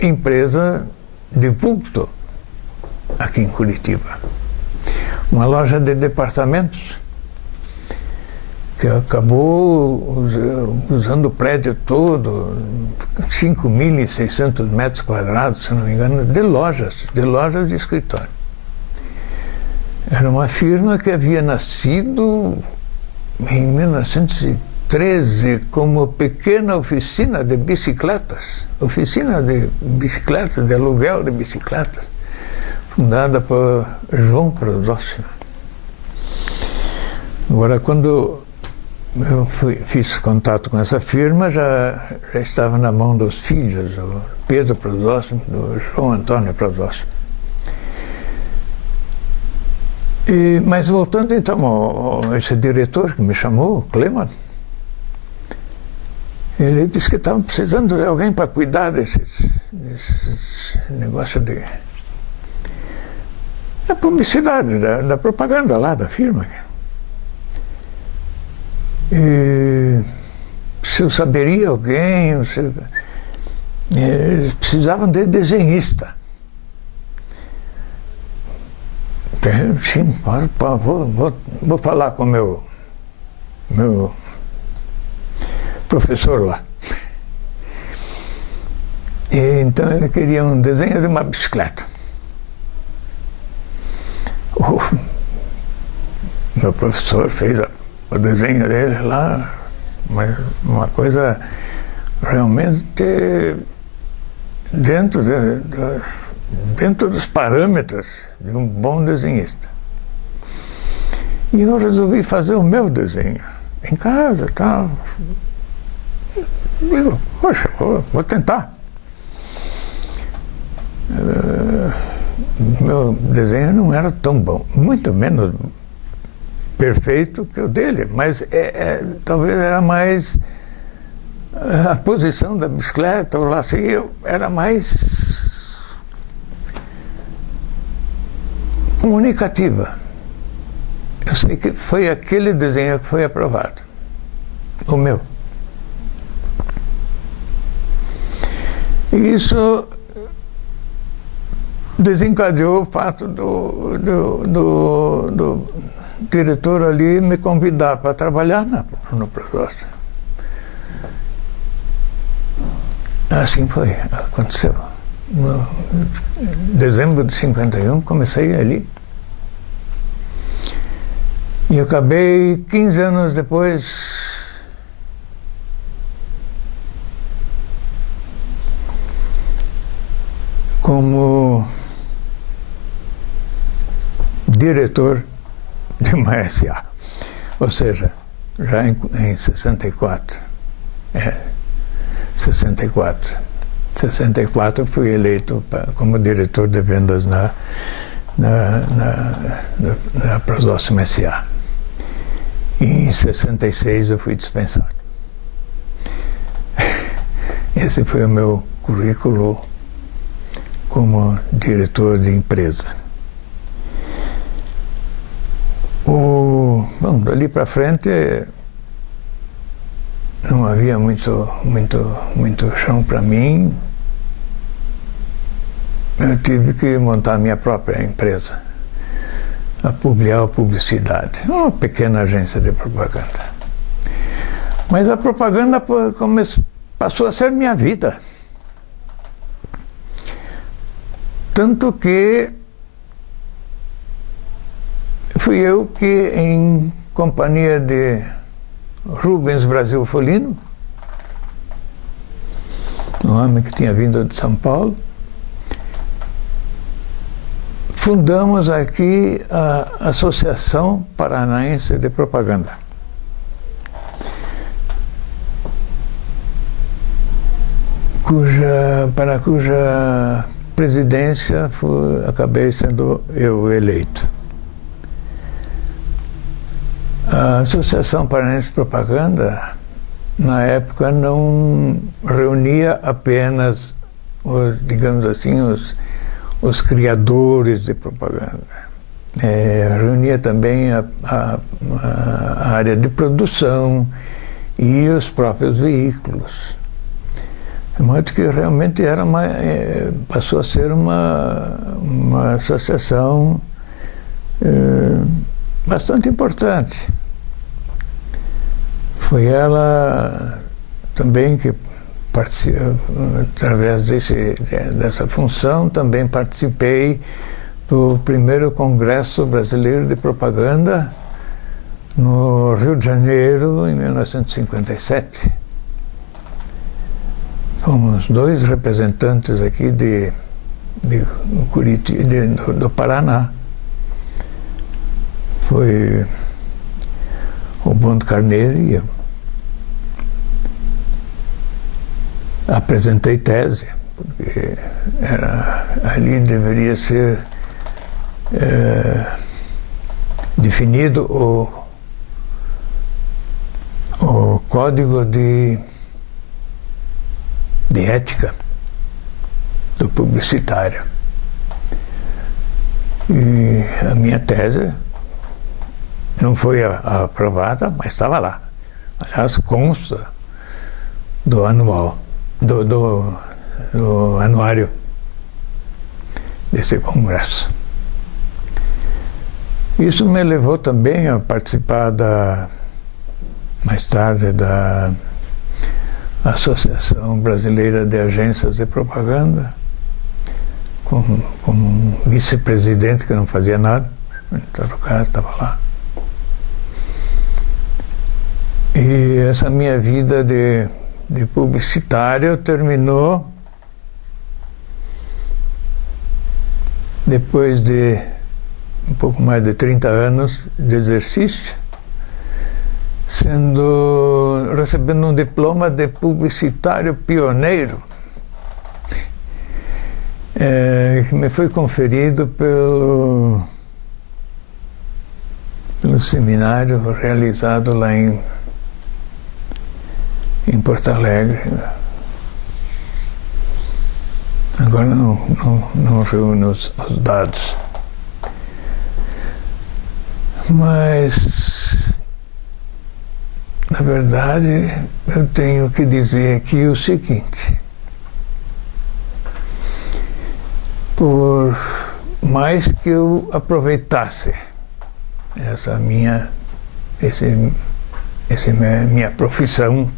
empresa de vulto aqui em Curitiba. Uma loja de departamentos que acabou usando o prédio todo, 5.600 metros quadrados, se não me engano, de lojas de escritório. Era uma firma que havia nascido em 1913 como pequena oficina de bicicletas, de aluguel de bicicletas, fundada por João Prosdóximo. Agora, quando eu fiz contato com essa firma, já estava na mão dos filhos, o Pedro Prosdóximo, do João Antônio Prosdóximo. Mas voltando então a esse diretor que me chamou, Cleman, ele disse que estavam precisando de alguém para cuidar desses negócio da publicidade, da propaganda lá da firma. E se eu saberia alguém, eles precisavam de desenhista. Sim, vou falar com meu professor lá. E então ele queria um desenho de uma bicicleta. Meu professor fez o desenho dele lá, mas uma coisa realmente dentro dos parâmetros de um bom desenhista. E eu resolvi fazer o meu desenho em casa, tal. Digo, poxa, vou tentar. Meu desenho não era tão bom, muito menos perfeito que o dele, mas talvez era mais a posição da bicicleta, ou lá assim, era mais comunicativa. Eu sei que foi aquele desenho que foi aprovado, o meu. E isso desencadeou o fato do diretor ali me convidar para trabalhar no Prosdóximo. Assim foi, aconteceu. No dezembro de 51, comecei ali. E acabei 15 anos depois como diretor de uma SA. Ou seja, já em 64. 64 fui eleito como diretor de vendas na Prosdóximo SA. E em 66 eu fui dispensado. Esse foi o meu currículo como diretor de empresa. Bom, dali para frente não havia muito chão para mim. eu tive que montar minha própria empresa, a Publial Publicidade, uma pequena agência de propaganda. Mas a propaganda passou a ser minha vida. Tanto que fui eu que, em companhia de Rubens Brasil Folino, um homem que tinha vindo de São Paulo, fundamos aqui a Associação Paranaense de Propaganda. Para cuja presidência acabei sendo eu eleito. A Associação Paranaense de Propaganda, na época, não reunia apenas, digamos assim, os criadores de propaganda. Reunia também a área de produção e os próprios veículos. De modo que realmente passou a ser uma associação bastante importante. Foi ela também que através dessa função, também participei do primeiro Congresso Brasileiro de Propaganda no Rio de Janeiro, em 1957. Fomos 2 representantes aqui de Curitiba, do Paraná. Foi o Bondo Carneiro e eu. Apresentei tese, porque ali deveria ser definido o código de ética do publicitário. E a minha tese não foi aprovada, mas estava lá. Aliás, consta do anual, do anuário desse congresso. Isso me levou também a participar mais tarde da Associação Brasileira de Agências de Propaganda, como um vice-presidente que não fazia nada, em todo caso estava lá. E essa minha vida de publicitário terminou depois de um pouco mais de 30 anos de exercício, recebendo um diploma de publicitário pioneiro, que me foi conferido pelo seminário realizado lá em Porto Alegre. Agora não reúno os dados. Mas, na verdade, eu tenho que dizer aqui o seguinte: por mais que eu aproveitasse essa minha profissão,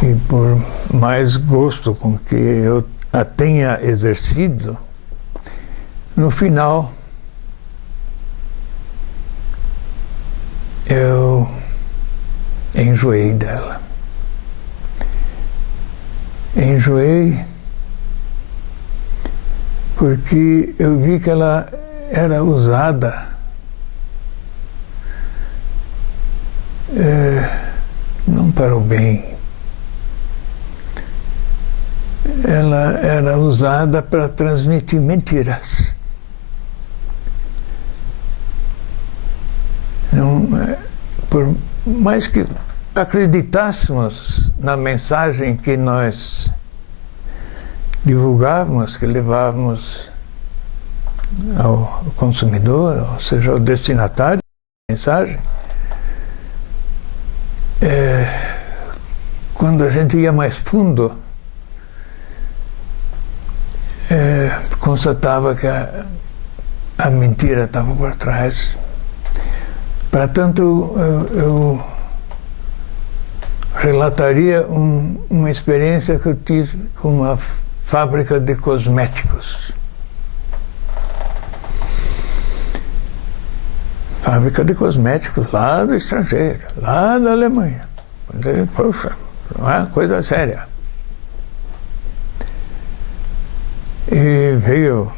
e por mais gosto com que eu a tenha exercido, no final eu enjoei dela. Enjoei porque eu vi que ela era usada não para o bem. Ela era usada para transmitir mentiras. Não, por mais que acreditássemos na mensagem que nós divulgávamos, que levávamos ao consumidor, ou seja, ao destinatário da mensagem, quando a gente ia mais fundo, constatava que a mentira estava por trás. Para tanto, eu relataria uma experiência que eu tive com uma fábrica de cosméticos. Fábrica de cosméticos lá do estrangeiro, lá da Alemanha. Poxa, uma coisa séria. E veio...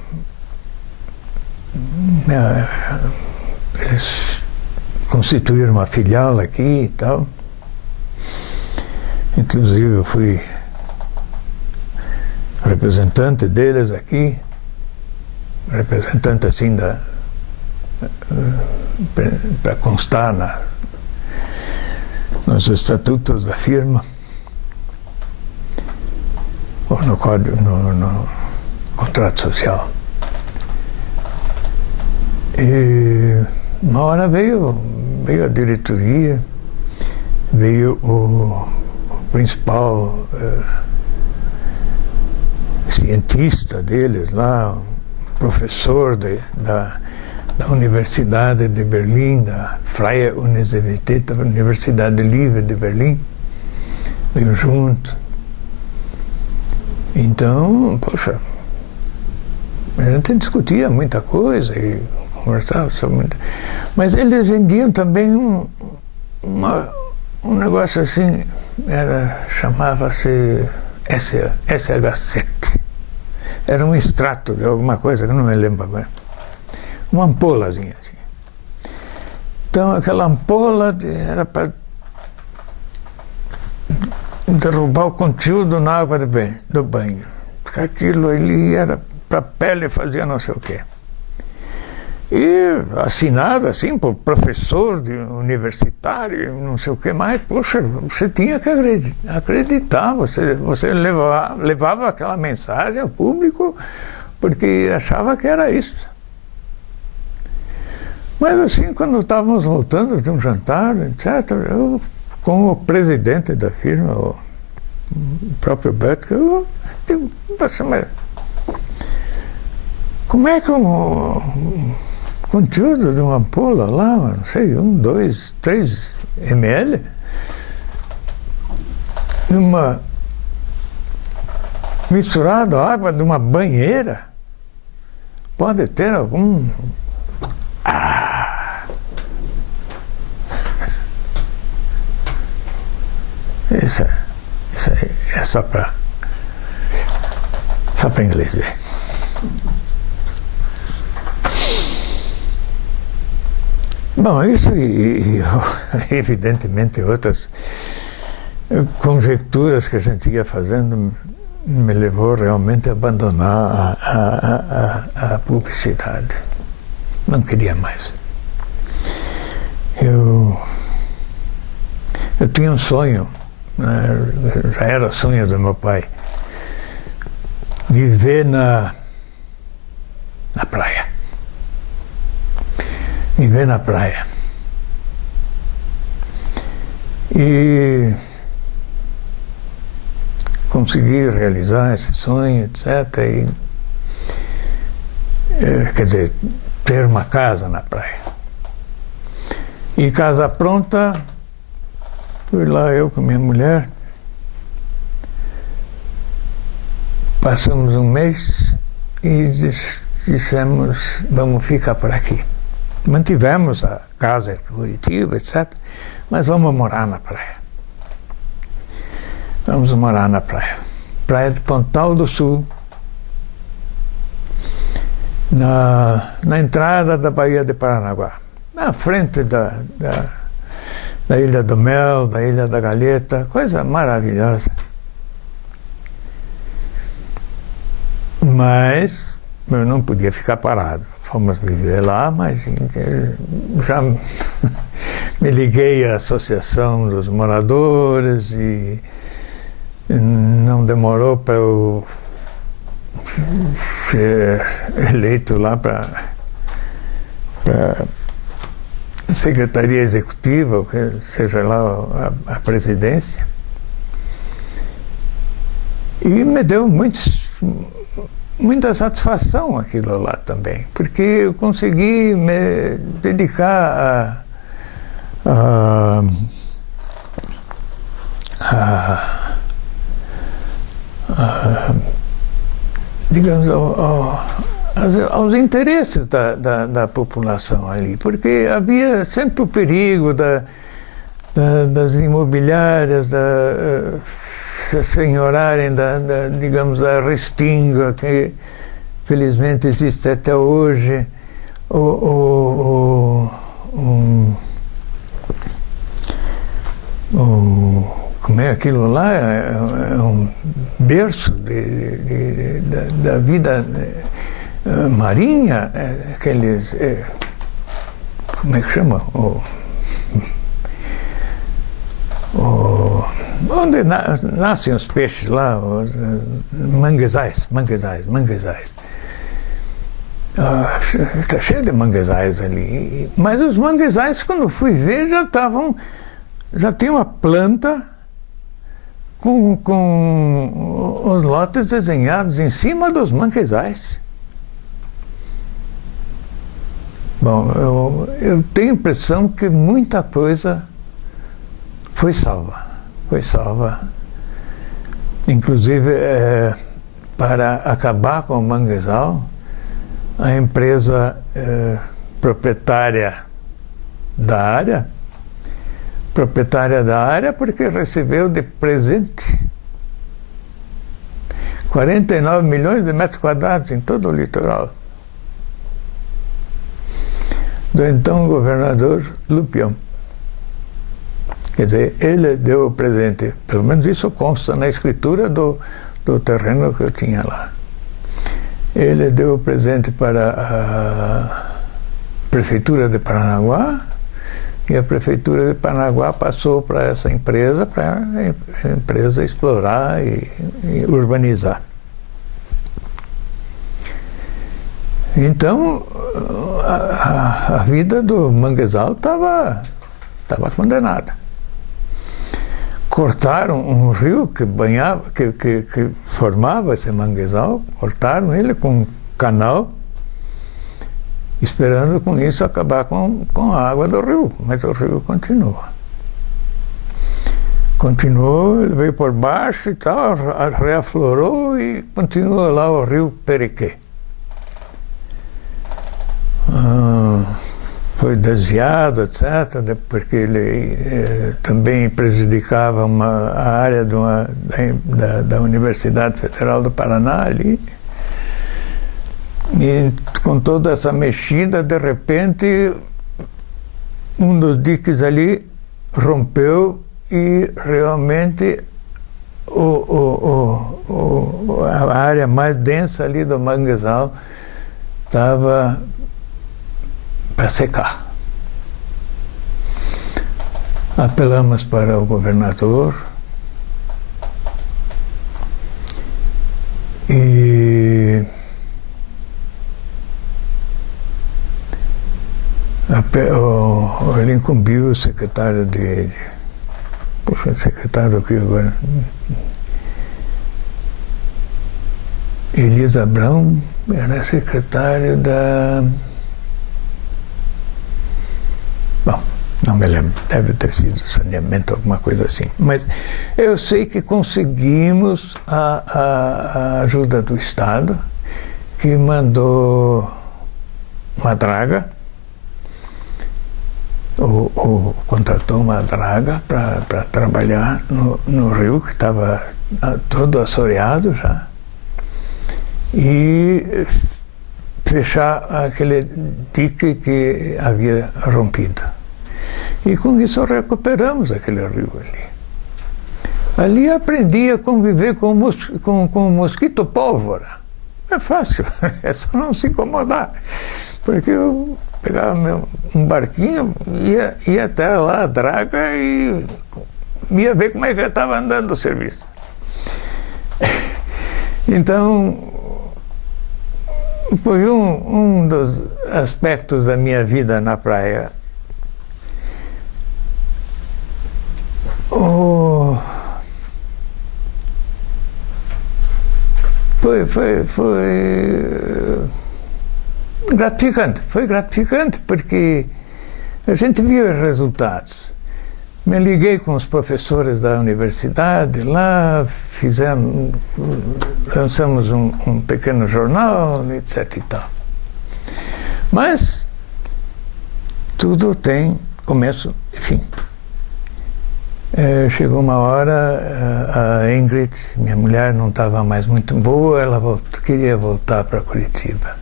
eles constituíram uma filial aqui e tal. Inclusive eu fui representante deles aqui, representante assim para constar nos estatutos da firma, ou no código, no contrato social. E uma hora veio a diretoria, veio o principal cientista deles lá, professor da Universidade de Berlim, da Freie Universität, da Universidade Livre de Berlim, veio junto. Então, poxa, a gente discutia muita coisa e conversava sobre muita... Mas eles vendiam também um negócio assim, chamava-se SH7. Era um extrato de alguma coisa, que eu não me lembro agora. Uma ampolazinha assim. Então aquela ampola era para derrubar o conteúdo na água do banho. Porque aquilo ali era para a pele, fazia não sei o quê. E assinado assim por professor de universitário, não sei o que mais, poxa, você tinha que acreditar, você levava aquela mensagem ao público porque achava que era isso. Mas assim, quando estávamos voltando de um jantar, etc., eu, como presidente da firma, o próprio Beto, eu digo, mas como é que conteúdo de uma ampola lá, não sei, 1, 2, 3 ml, misturado à água de uma banheira, pode ter algum... Isso é só para inglês ver. Bom, isso e evidentemente outras conjecturas que a gente ia fazendo me levou realmente a abandonar a publicidade. Não queria mais. Eu tinha um sonho, né, já era sonho do meu pai, viver na praia. Viver na praia. E consegui realizar esse sonho, etc. Quer dizer, ter uma casa na praia. E casa pronta, fui lá eu com minha mulher, passamos um mês e dissemos, vamos ficar por aqui. Mantivemos a casa em Curitiba, etc., mas vamos morar na praia. Vamos morar na praia. Praia de Pontal do Sul, na entrada da Baía de Paranaguá, na frente da Ilha do Mel, da Ilha da Galheta, coisa maravilhosa. Mas eu não podia ficar parado. Fomos viver lá, mas já me liguei à Associação dos Moradores e não demorou para eu ser eleito lá para Secretaria Executiva, ou seja lá a presidência. E me deu muita satisfação aquilo lá também, porque eu consegui me dedicar digamos, aos interesses da população ali, porque havia sempre o perigo das imobiliárias se senhorarem digamos, da restinga que felizmente existe até hoje, como é aquilo lá? É um berço da vida marinha, aqueles, como é que chama? Onde nascem os peixes lá, os manguezais. Está cheio de manguezais ali. Mas os manguezais, quando fui ver, já tinha uma planta com os lotes desenhados em cima dos manguezais. Bom, eu tenho a impressão que muita coisa foi salva. Inclusive, para acabar com o manguezal, a empresa proprietária da área, porque recebeu de presente 49 milhões de metros quadrados em todo o litoral, do então governador Lupião. Quer dizer, ele deu o presente, pelo menos isso consta na escritura do terreno que eu tinha lá. Ele deu o presente para a Prefeitura de Paranaguá, e a Prefeitura de Paranaguá passou para essa empresa, para a empresa explorar e urbanizar. Então, a vida do manguezal estava condenada. Cortaram um rio que banhava, que formava esse manguezal, cortaram ele com um canal, esperando com isso acabar com a água do rio, mas o rio continua. Continuou, ele veio por baixo e tal, reaflorou e continua lá o rio Periquê. Foi desviado, etc., porque ele também prejudicava a área da Universidade Federal do Paraná ali. E com toda essa mexida, de repente, um dos diques ali rompeu e realmente a área mais densa ali do manguezal estava para secar. Apelamos para o governador e ele incumbiu o secretário o secretário aqui agora, Elias Abrão, era secretário da... Bom, não me lembro, deve ter sido saneamento, alguma coisa assim. Mas eu sei que conseguimos a ajuda do Estado, que mandou uma draga, ou contratou uma draga para trabalhar no rio, que estava todo assoreado já, e fechar aquele dique que havia rompido. E com isso recuperamos aquele rio ali. Ali aprendi a conviver com o mosquito pólvora. É fácil, é só não se incomodar. Porque eu pegava um barquinho, ia até lá a draga e ia ver como é que estava andando o serviço. Então, foi um dos aspectos da minha vida na praia. Foi gratificante. Foi gratificante porque a gente via os resultados. Me liguei com os professores da universidade lá, lançamos um pequeno jornal, etc. e tal. Mas tudo tem começo e fim. Chegou uma hora, a Ingrid, minha mulher, não estava mais muito boa, ela queria voltar para Curitiba.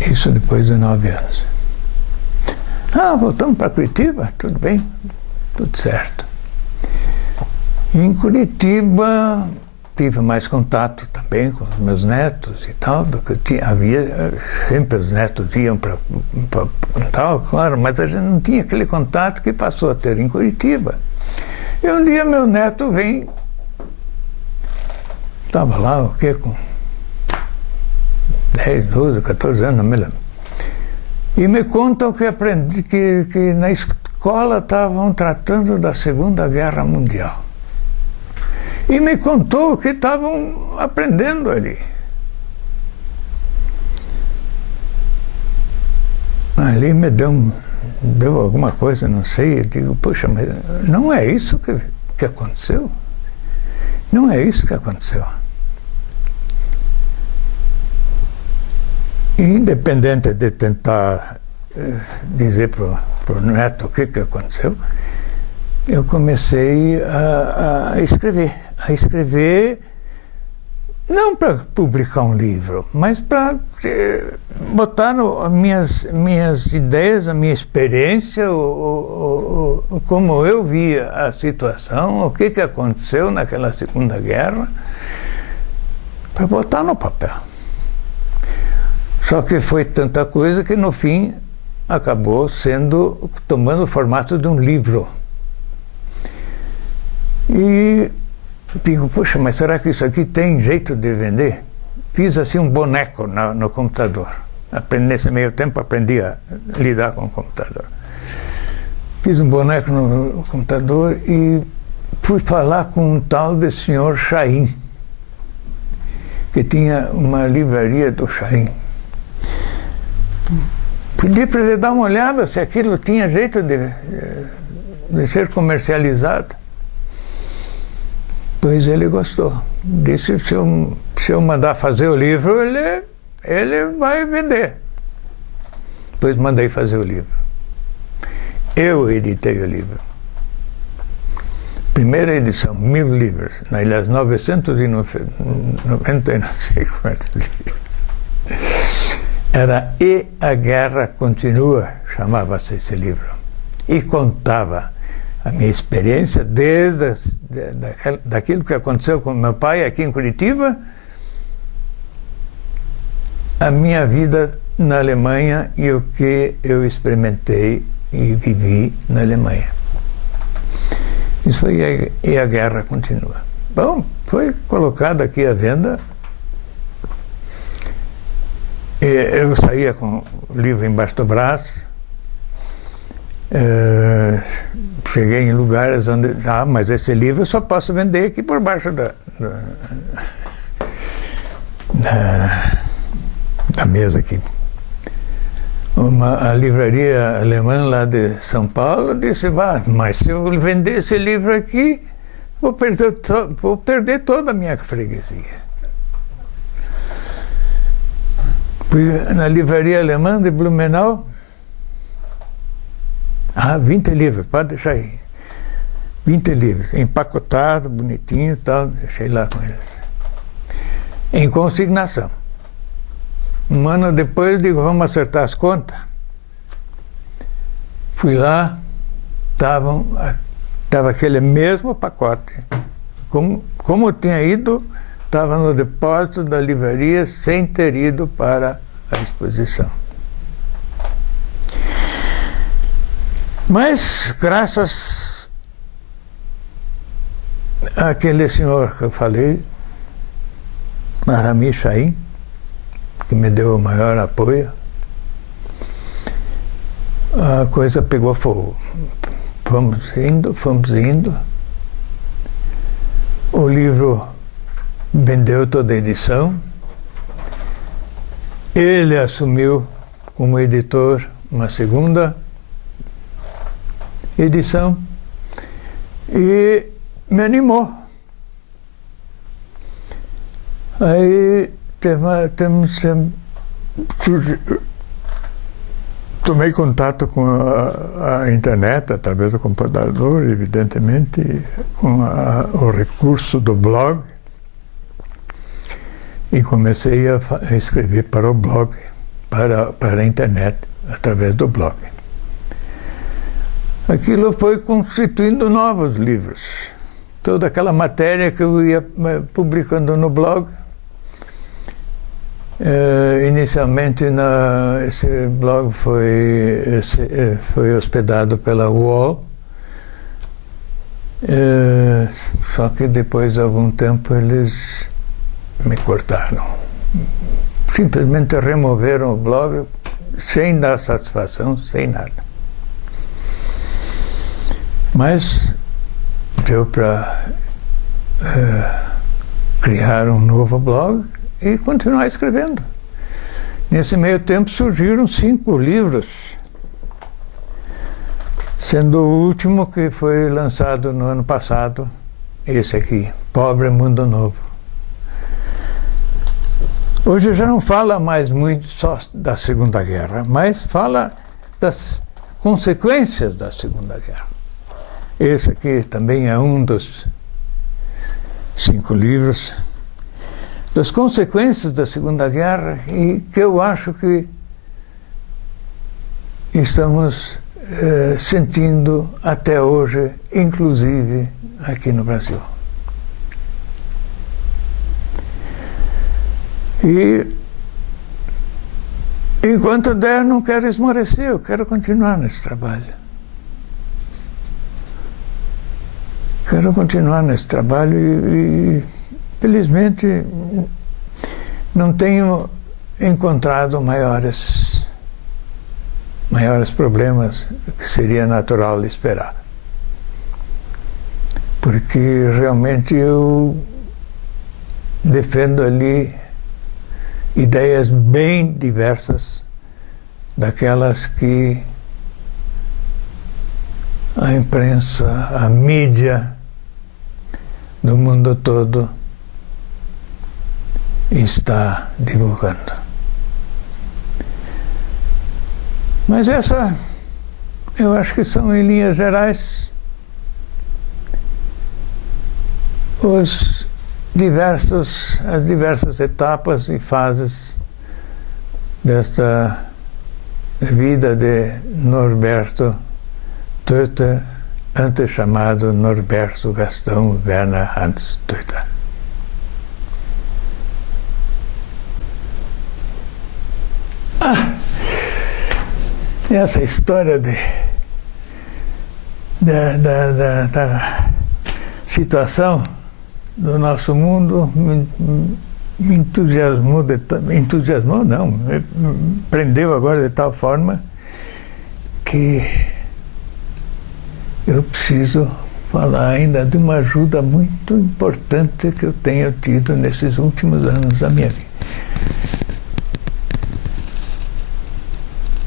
Isso depois de 9 anos. Voltamos para Curitiba? Tudo bem, tudo certo. Em Curitiba tive mais contato também com os meus netos e tal, do que havia, sempre os netos iam para tal, claro, mas a gente não tinha aquele contato que passou a ter em Curitiba. E um dia meu neto vem, estava lá, o quê, com 10, 12, 14 anos, não me lembro. E me contam que aprendi que na escola estavam tratando da Segunda Guerra Mundial. E me contou o que estavam aprendendo ali. Ali me deu alguma coisa, não sei. Eu digo, poxa, mas não é isso que aconteceu? Não é isso que aconteceu. Independente de tentar dizer para o neto o que aconteceu, eu comecei a escrever, não para publicar um livro, mas para botar as minhas ideias, a minha experiência, como eu via a situação, o que aconteceu naquela Segunda Guerra, para botar no papel. Só que foi tanta coisa que no fim acabou tomando o formato de um livro. E digo, poxa, mas será que isso aqui tem jeito de vender? Fiz assim um boneco no computador. Nesse meio tempo aprendi a lidar com o computador. Fiz um boneco no computador e fui falar com um tal de senhor Chaim, que tinha uma livraria do Chaim. Pedi para ele dar uma olhada se aquilo tinha jeito de ser comercializado. Pois ele gostou. Disse se eu mandar fazer o livro, ele vai vender. Pois mandei fazer o livro. Eu editei o livro. Primeira edição, 1000 livros. Aliás, 990 não sei quantos livros. Era E a Guerra Continua, chamava-se esse livro. E contava a minha experiência desde daquilo que aconteceu com meu pai aqui em Curitiba, a minha vida na Alemanha e o que eu experimentei e vivi na Alemanha. Isso foi E a Guerra Continua. Bom, foi colocado aqui à venda. Eu saía com o livro embaixo do braço. Cheguei em lugares onde... mas esse livro eu só posso vender aqui por baixo da mesa aqui. A livraria alemã lá de São Paulo disse, mas se eu vender esse livro aqui, vou perder toda a minha freguesia. Fui na livraria alemã de Blumenau. 20 livros, pode deixar aí. 20 livros, empacotado, bonitinho e tal, deixei lá com eles. Em consignação. Um ano depois, digo, vamos acertar as contas. Fui lá, estava aquele mesmo pacote. Como eu tinha ido, estava no depósito da livraria sem ter ido para a exposição. Mas, graças àquele senhor que eu falei, Rami Chaim, que me deu o maior apoio, a coisa pegou fogo. Fomos indo. O livro vendeu toda a edição. Ele assumiu como editor uma segunda edição e me animou. Aí tomei contato com a internet, através do computador, evidentemente, com o recurso do blog, e comecei a escrever para o blog, para a internet, através do blog. Aquilo foi constituindo novos livros. Toda aquela matéria que eu ia publicando no blog, inicialmente esse blog foi hospedado pela UOL, só que depois de algum tempo eles me cortaram. Simplesmente removeram o blog sem dar satisfação, sem nada. Mas deu para criar um novo blog e continuar escrevendo. Nesse meio tempo surgiram 5 livros, sendo o último que foi lançado no ano passado, esse aqui, Pobre Mundo Novo. Hoje já não fala mais muito só da Segunda Guerra, mas fala das consequências da Segunda Guerra. Esse aqui também é um dos 5 livros, das consequências da Segunda Guerra, e que eu acho que estamos sentindo até hoje, inclusive aqui no Brasil. E enquanto der, não quero esmorecer, eu quero continuar nesse trabalho. Quero continuar nesse trabalho e felizmente não tenho encontrado maiores problemas que seria natural esperar. Porque realmente eu defendo ali ideias bem diversas daquelas que a imprensa, a mídia do mundo todo está divulgando. Mas eu acho que são, em linhas gerais, as diversas etapas e fases desta vida de Norberto Toeter, antes chamado Norberto Gastão Werner Hans Toeter. Essa história da situação do nosso mundo me entusiasmou não, me prendeu agora de tal forma que eu preciso falar ainda de uma ajuda muito importante que eu tenho tido nesses últimos anos da minha vida.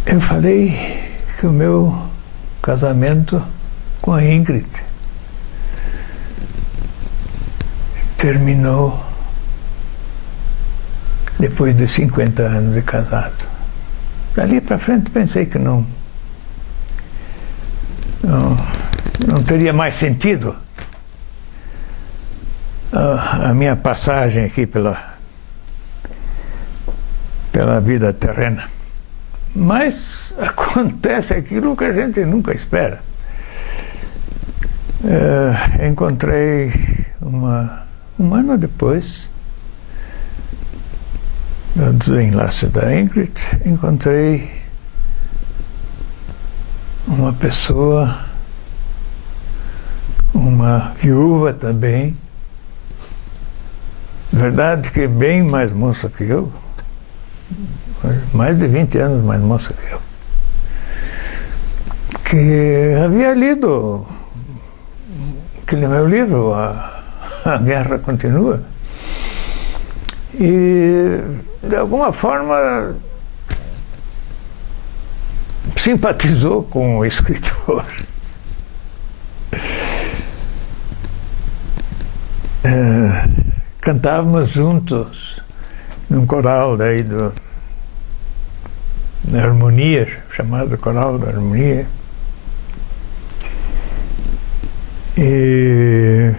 Eu falei que o meu casamento com a Ingrid terminou depois de 50 anos de casado. Dali para frente pensei que não teria mais sentido a minha passagem aqui pela vida terrena. Mas acontece aquilo que a gente nunca espera. Encontrei um ano depois do desenlace da Ingrid, encontrei uma pessoa, uma viúva também, verdade que bem mais moça que eu, mais de 20 anos mais moça que eu, que havia lido aquele meu livro, a guerra continua. E, de alguma forma, simpatizou com o escritor. Cantávamos juntos num coral daí da Harmonia, chamado Coral da Harmonia. E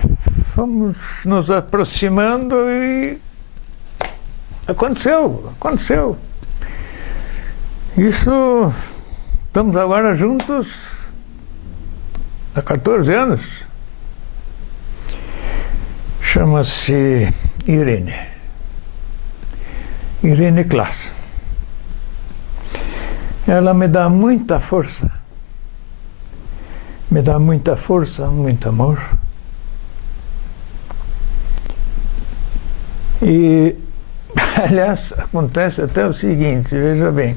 fomos nos aproximando e aconteceu. Isso, estamos agora juntos há 14 anos. Chama-se Irene Class. Ela me dá muita força, muito amor. E, aliás, acontece até o seguinte, veja bem.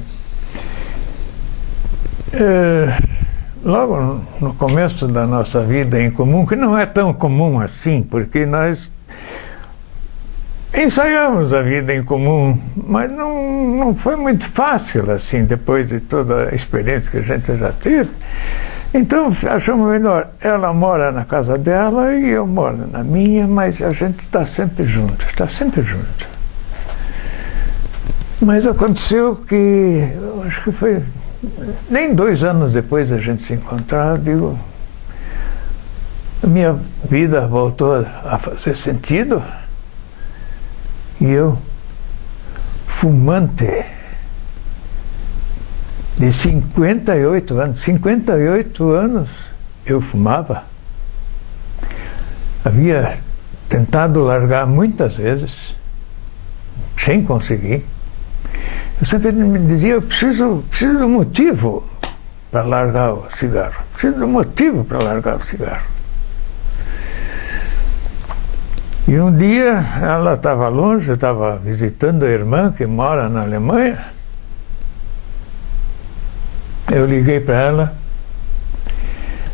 Logo no começo da nossa vida em comum, que não é tão comum assim, porque nós ensaiamos a vida em comum, mas não foi muito fácil assim, depois de toda a experiência que a gente já teve. Então achamos melhor, ela mora na casa dela e eu moro na minha, mas a gente está sempre junto. Mas aconteceu que, eu acho que foi nem 2 anos depois da gente se encontrar, digo, a minha vida voltou a fazer sentido e eu, fumante de 58 anos eu fumava. Havia tentado largar muitas vezes, sem conseguir. Eu sempre me dizia, eu preciso de um motivo para largar o cigarro. E um dia ela estava longe, eu estava visitando a irmã que mora na Alemanha. Eu liguei para ela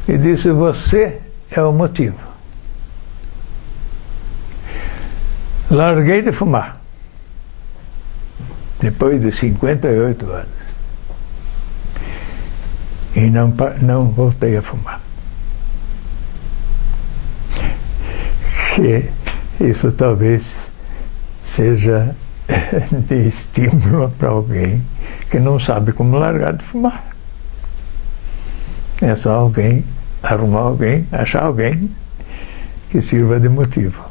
e disse, você é o motivo. Larguei de fumar. Depois de 58 anos. E não voltei a fumar. Que isso talvez seja de estímulo para alguém que não sabe como largar de fumar. É só achar alguém que sirva de motivo.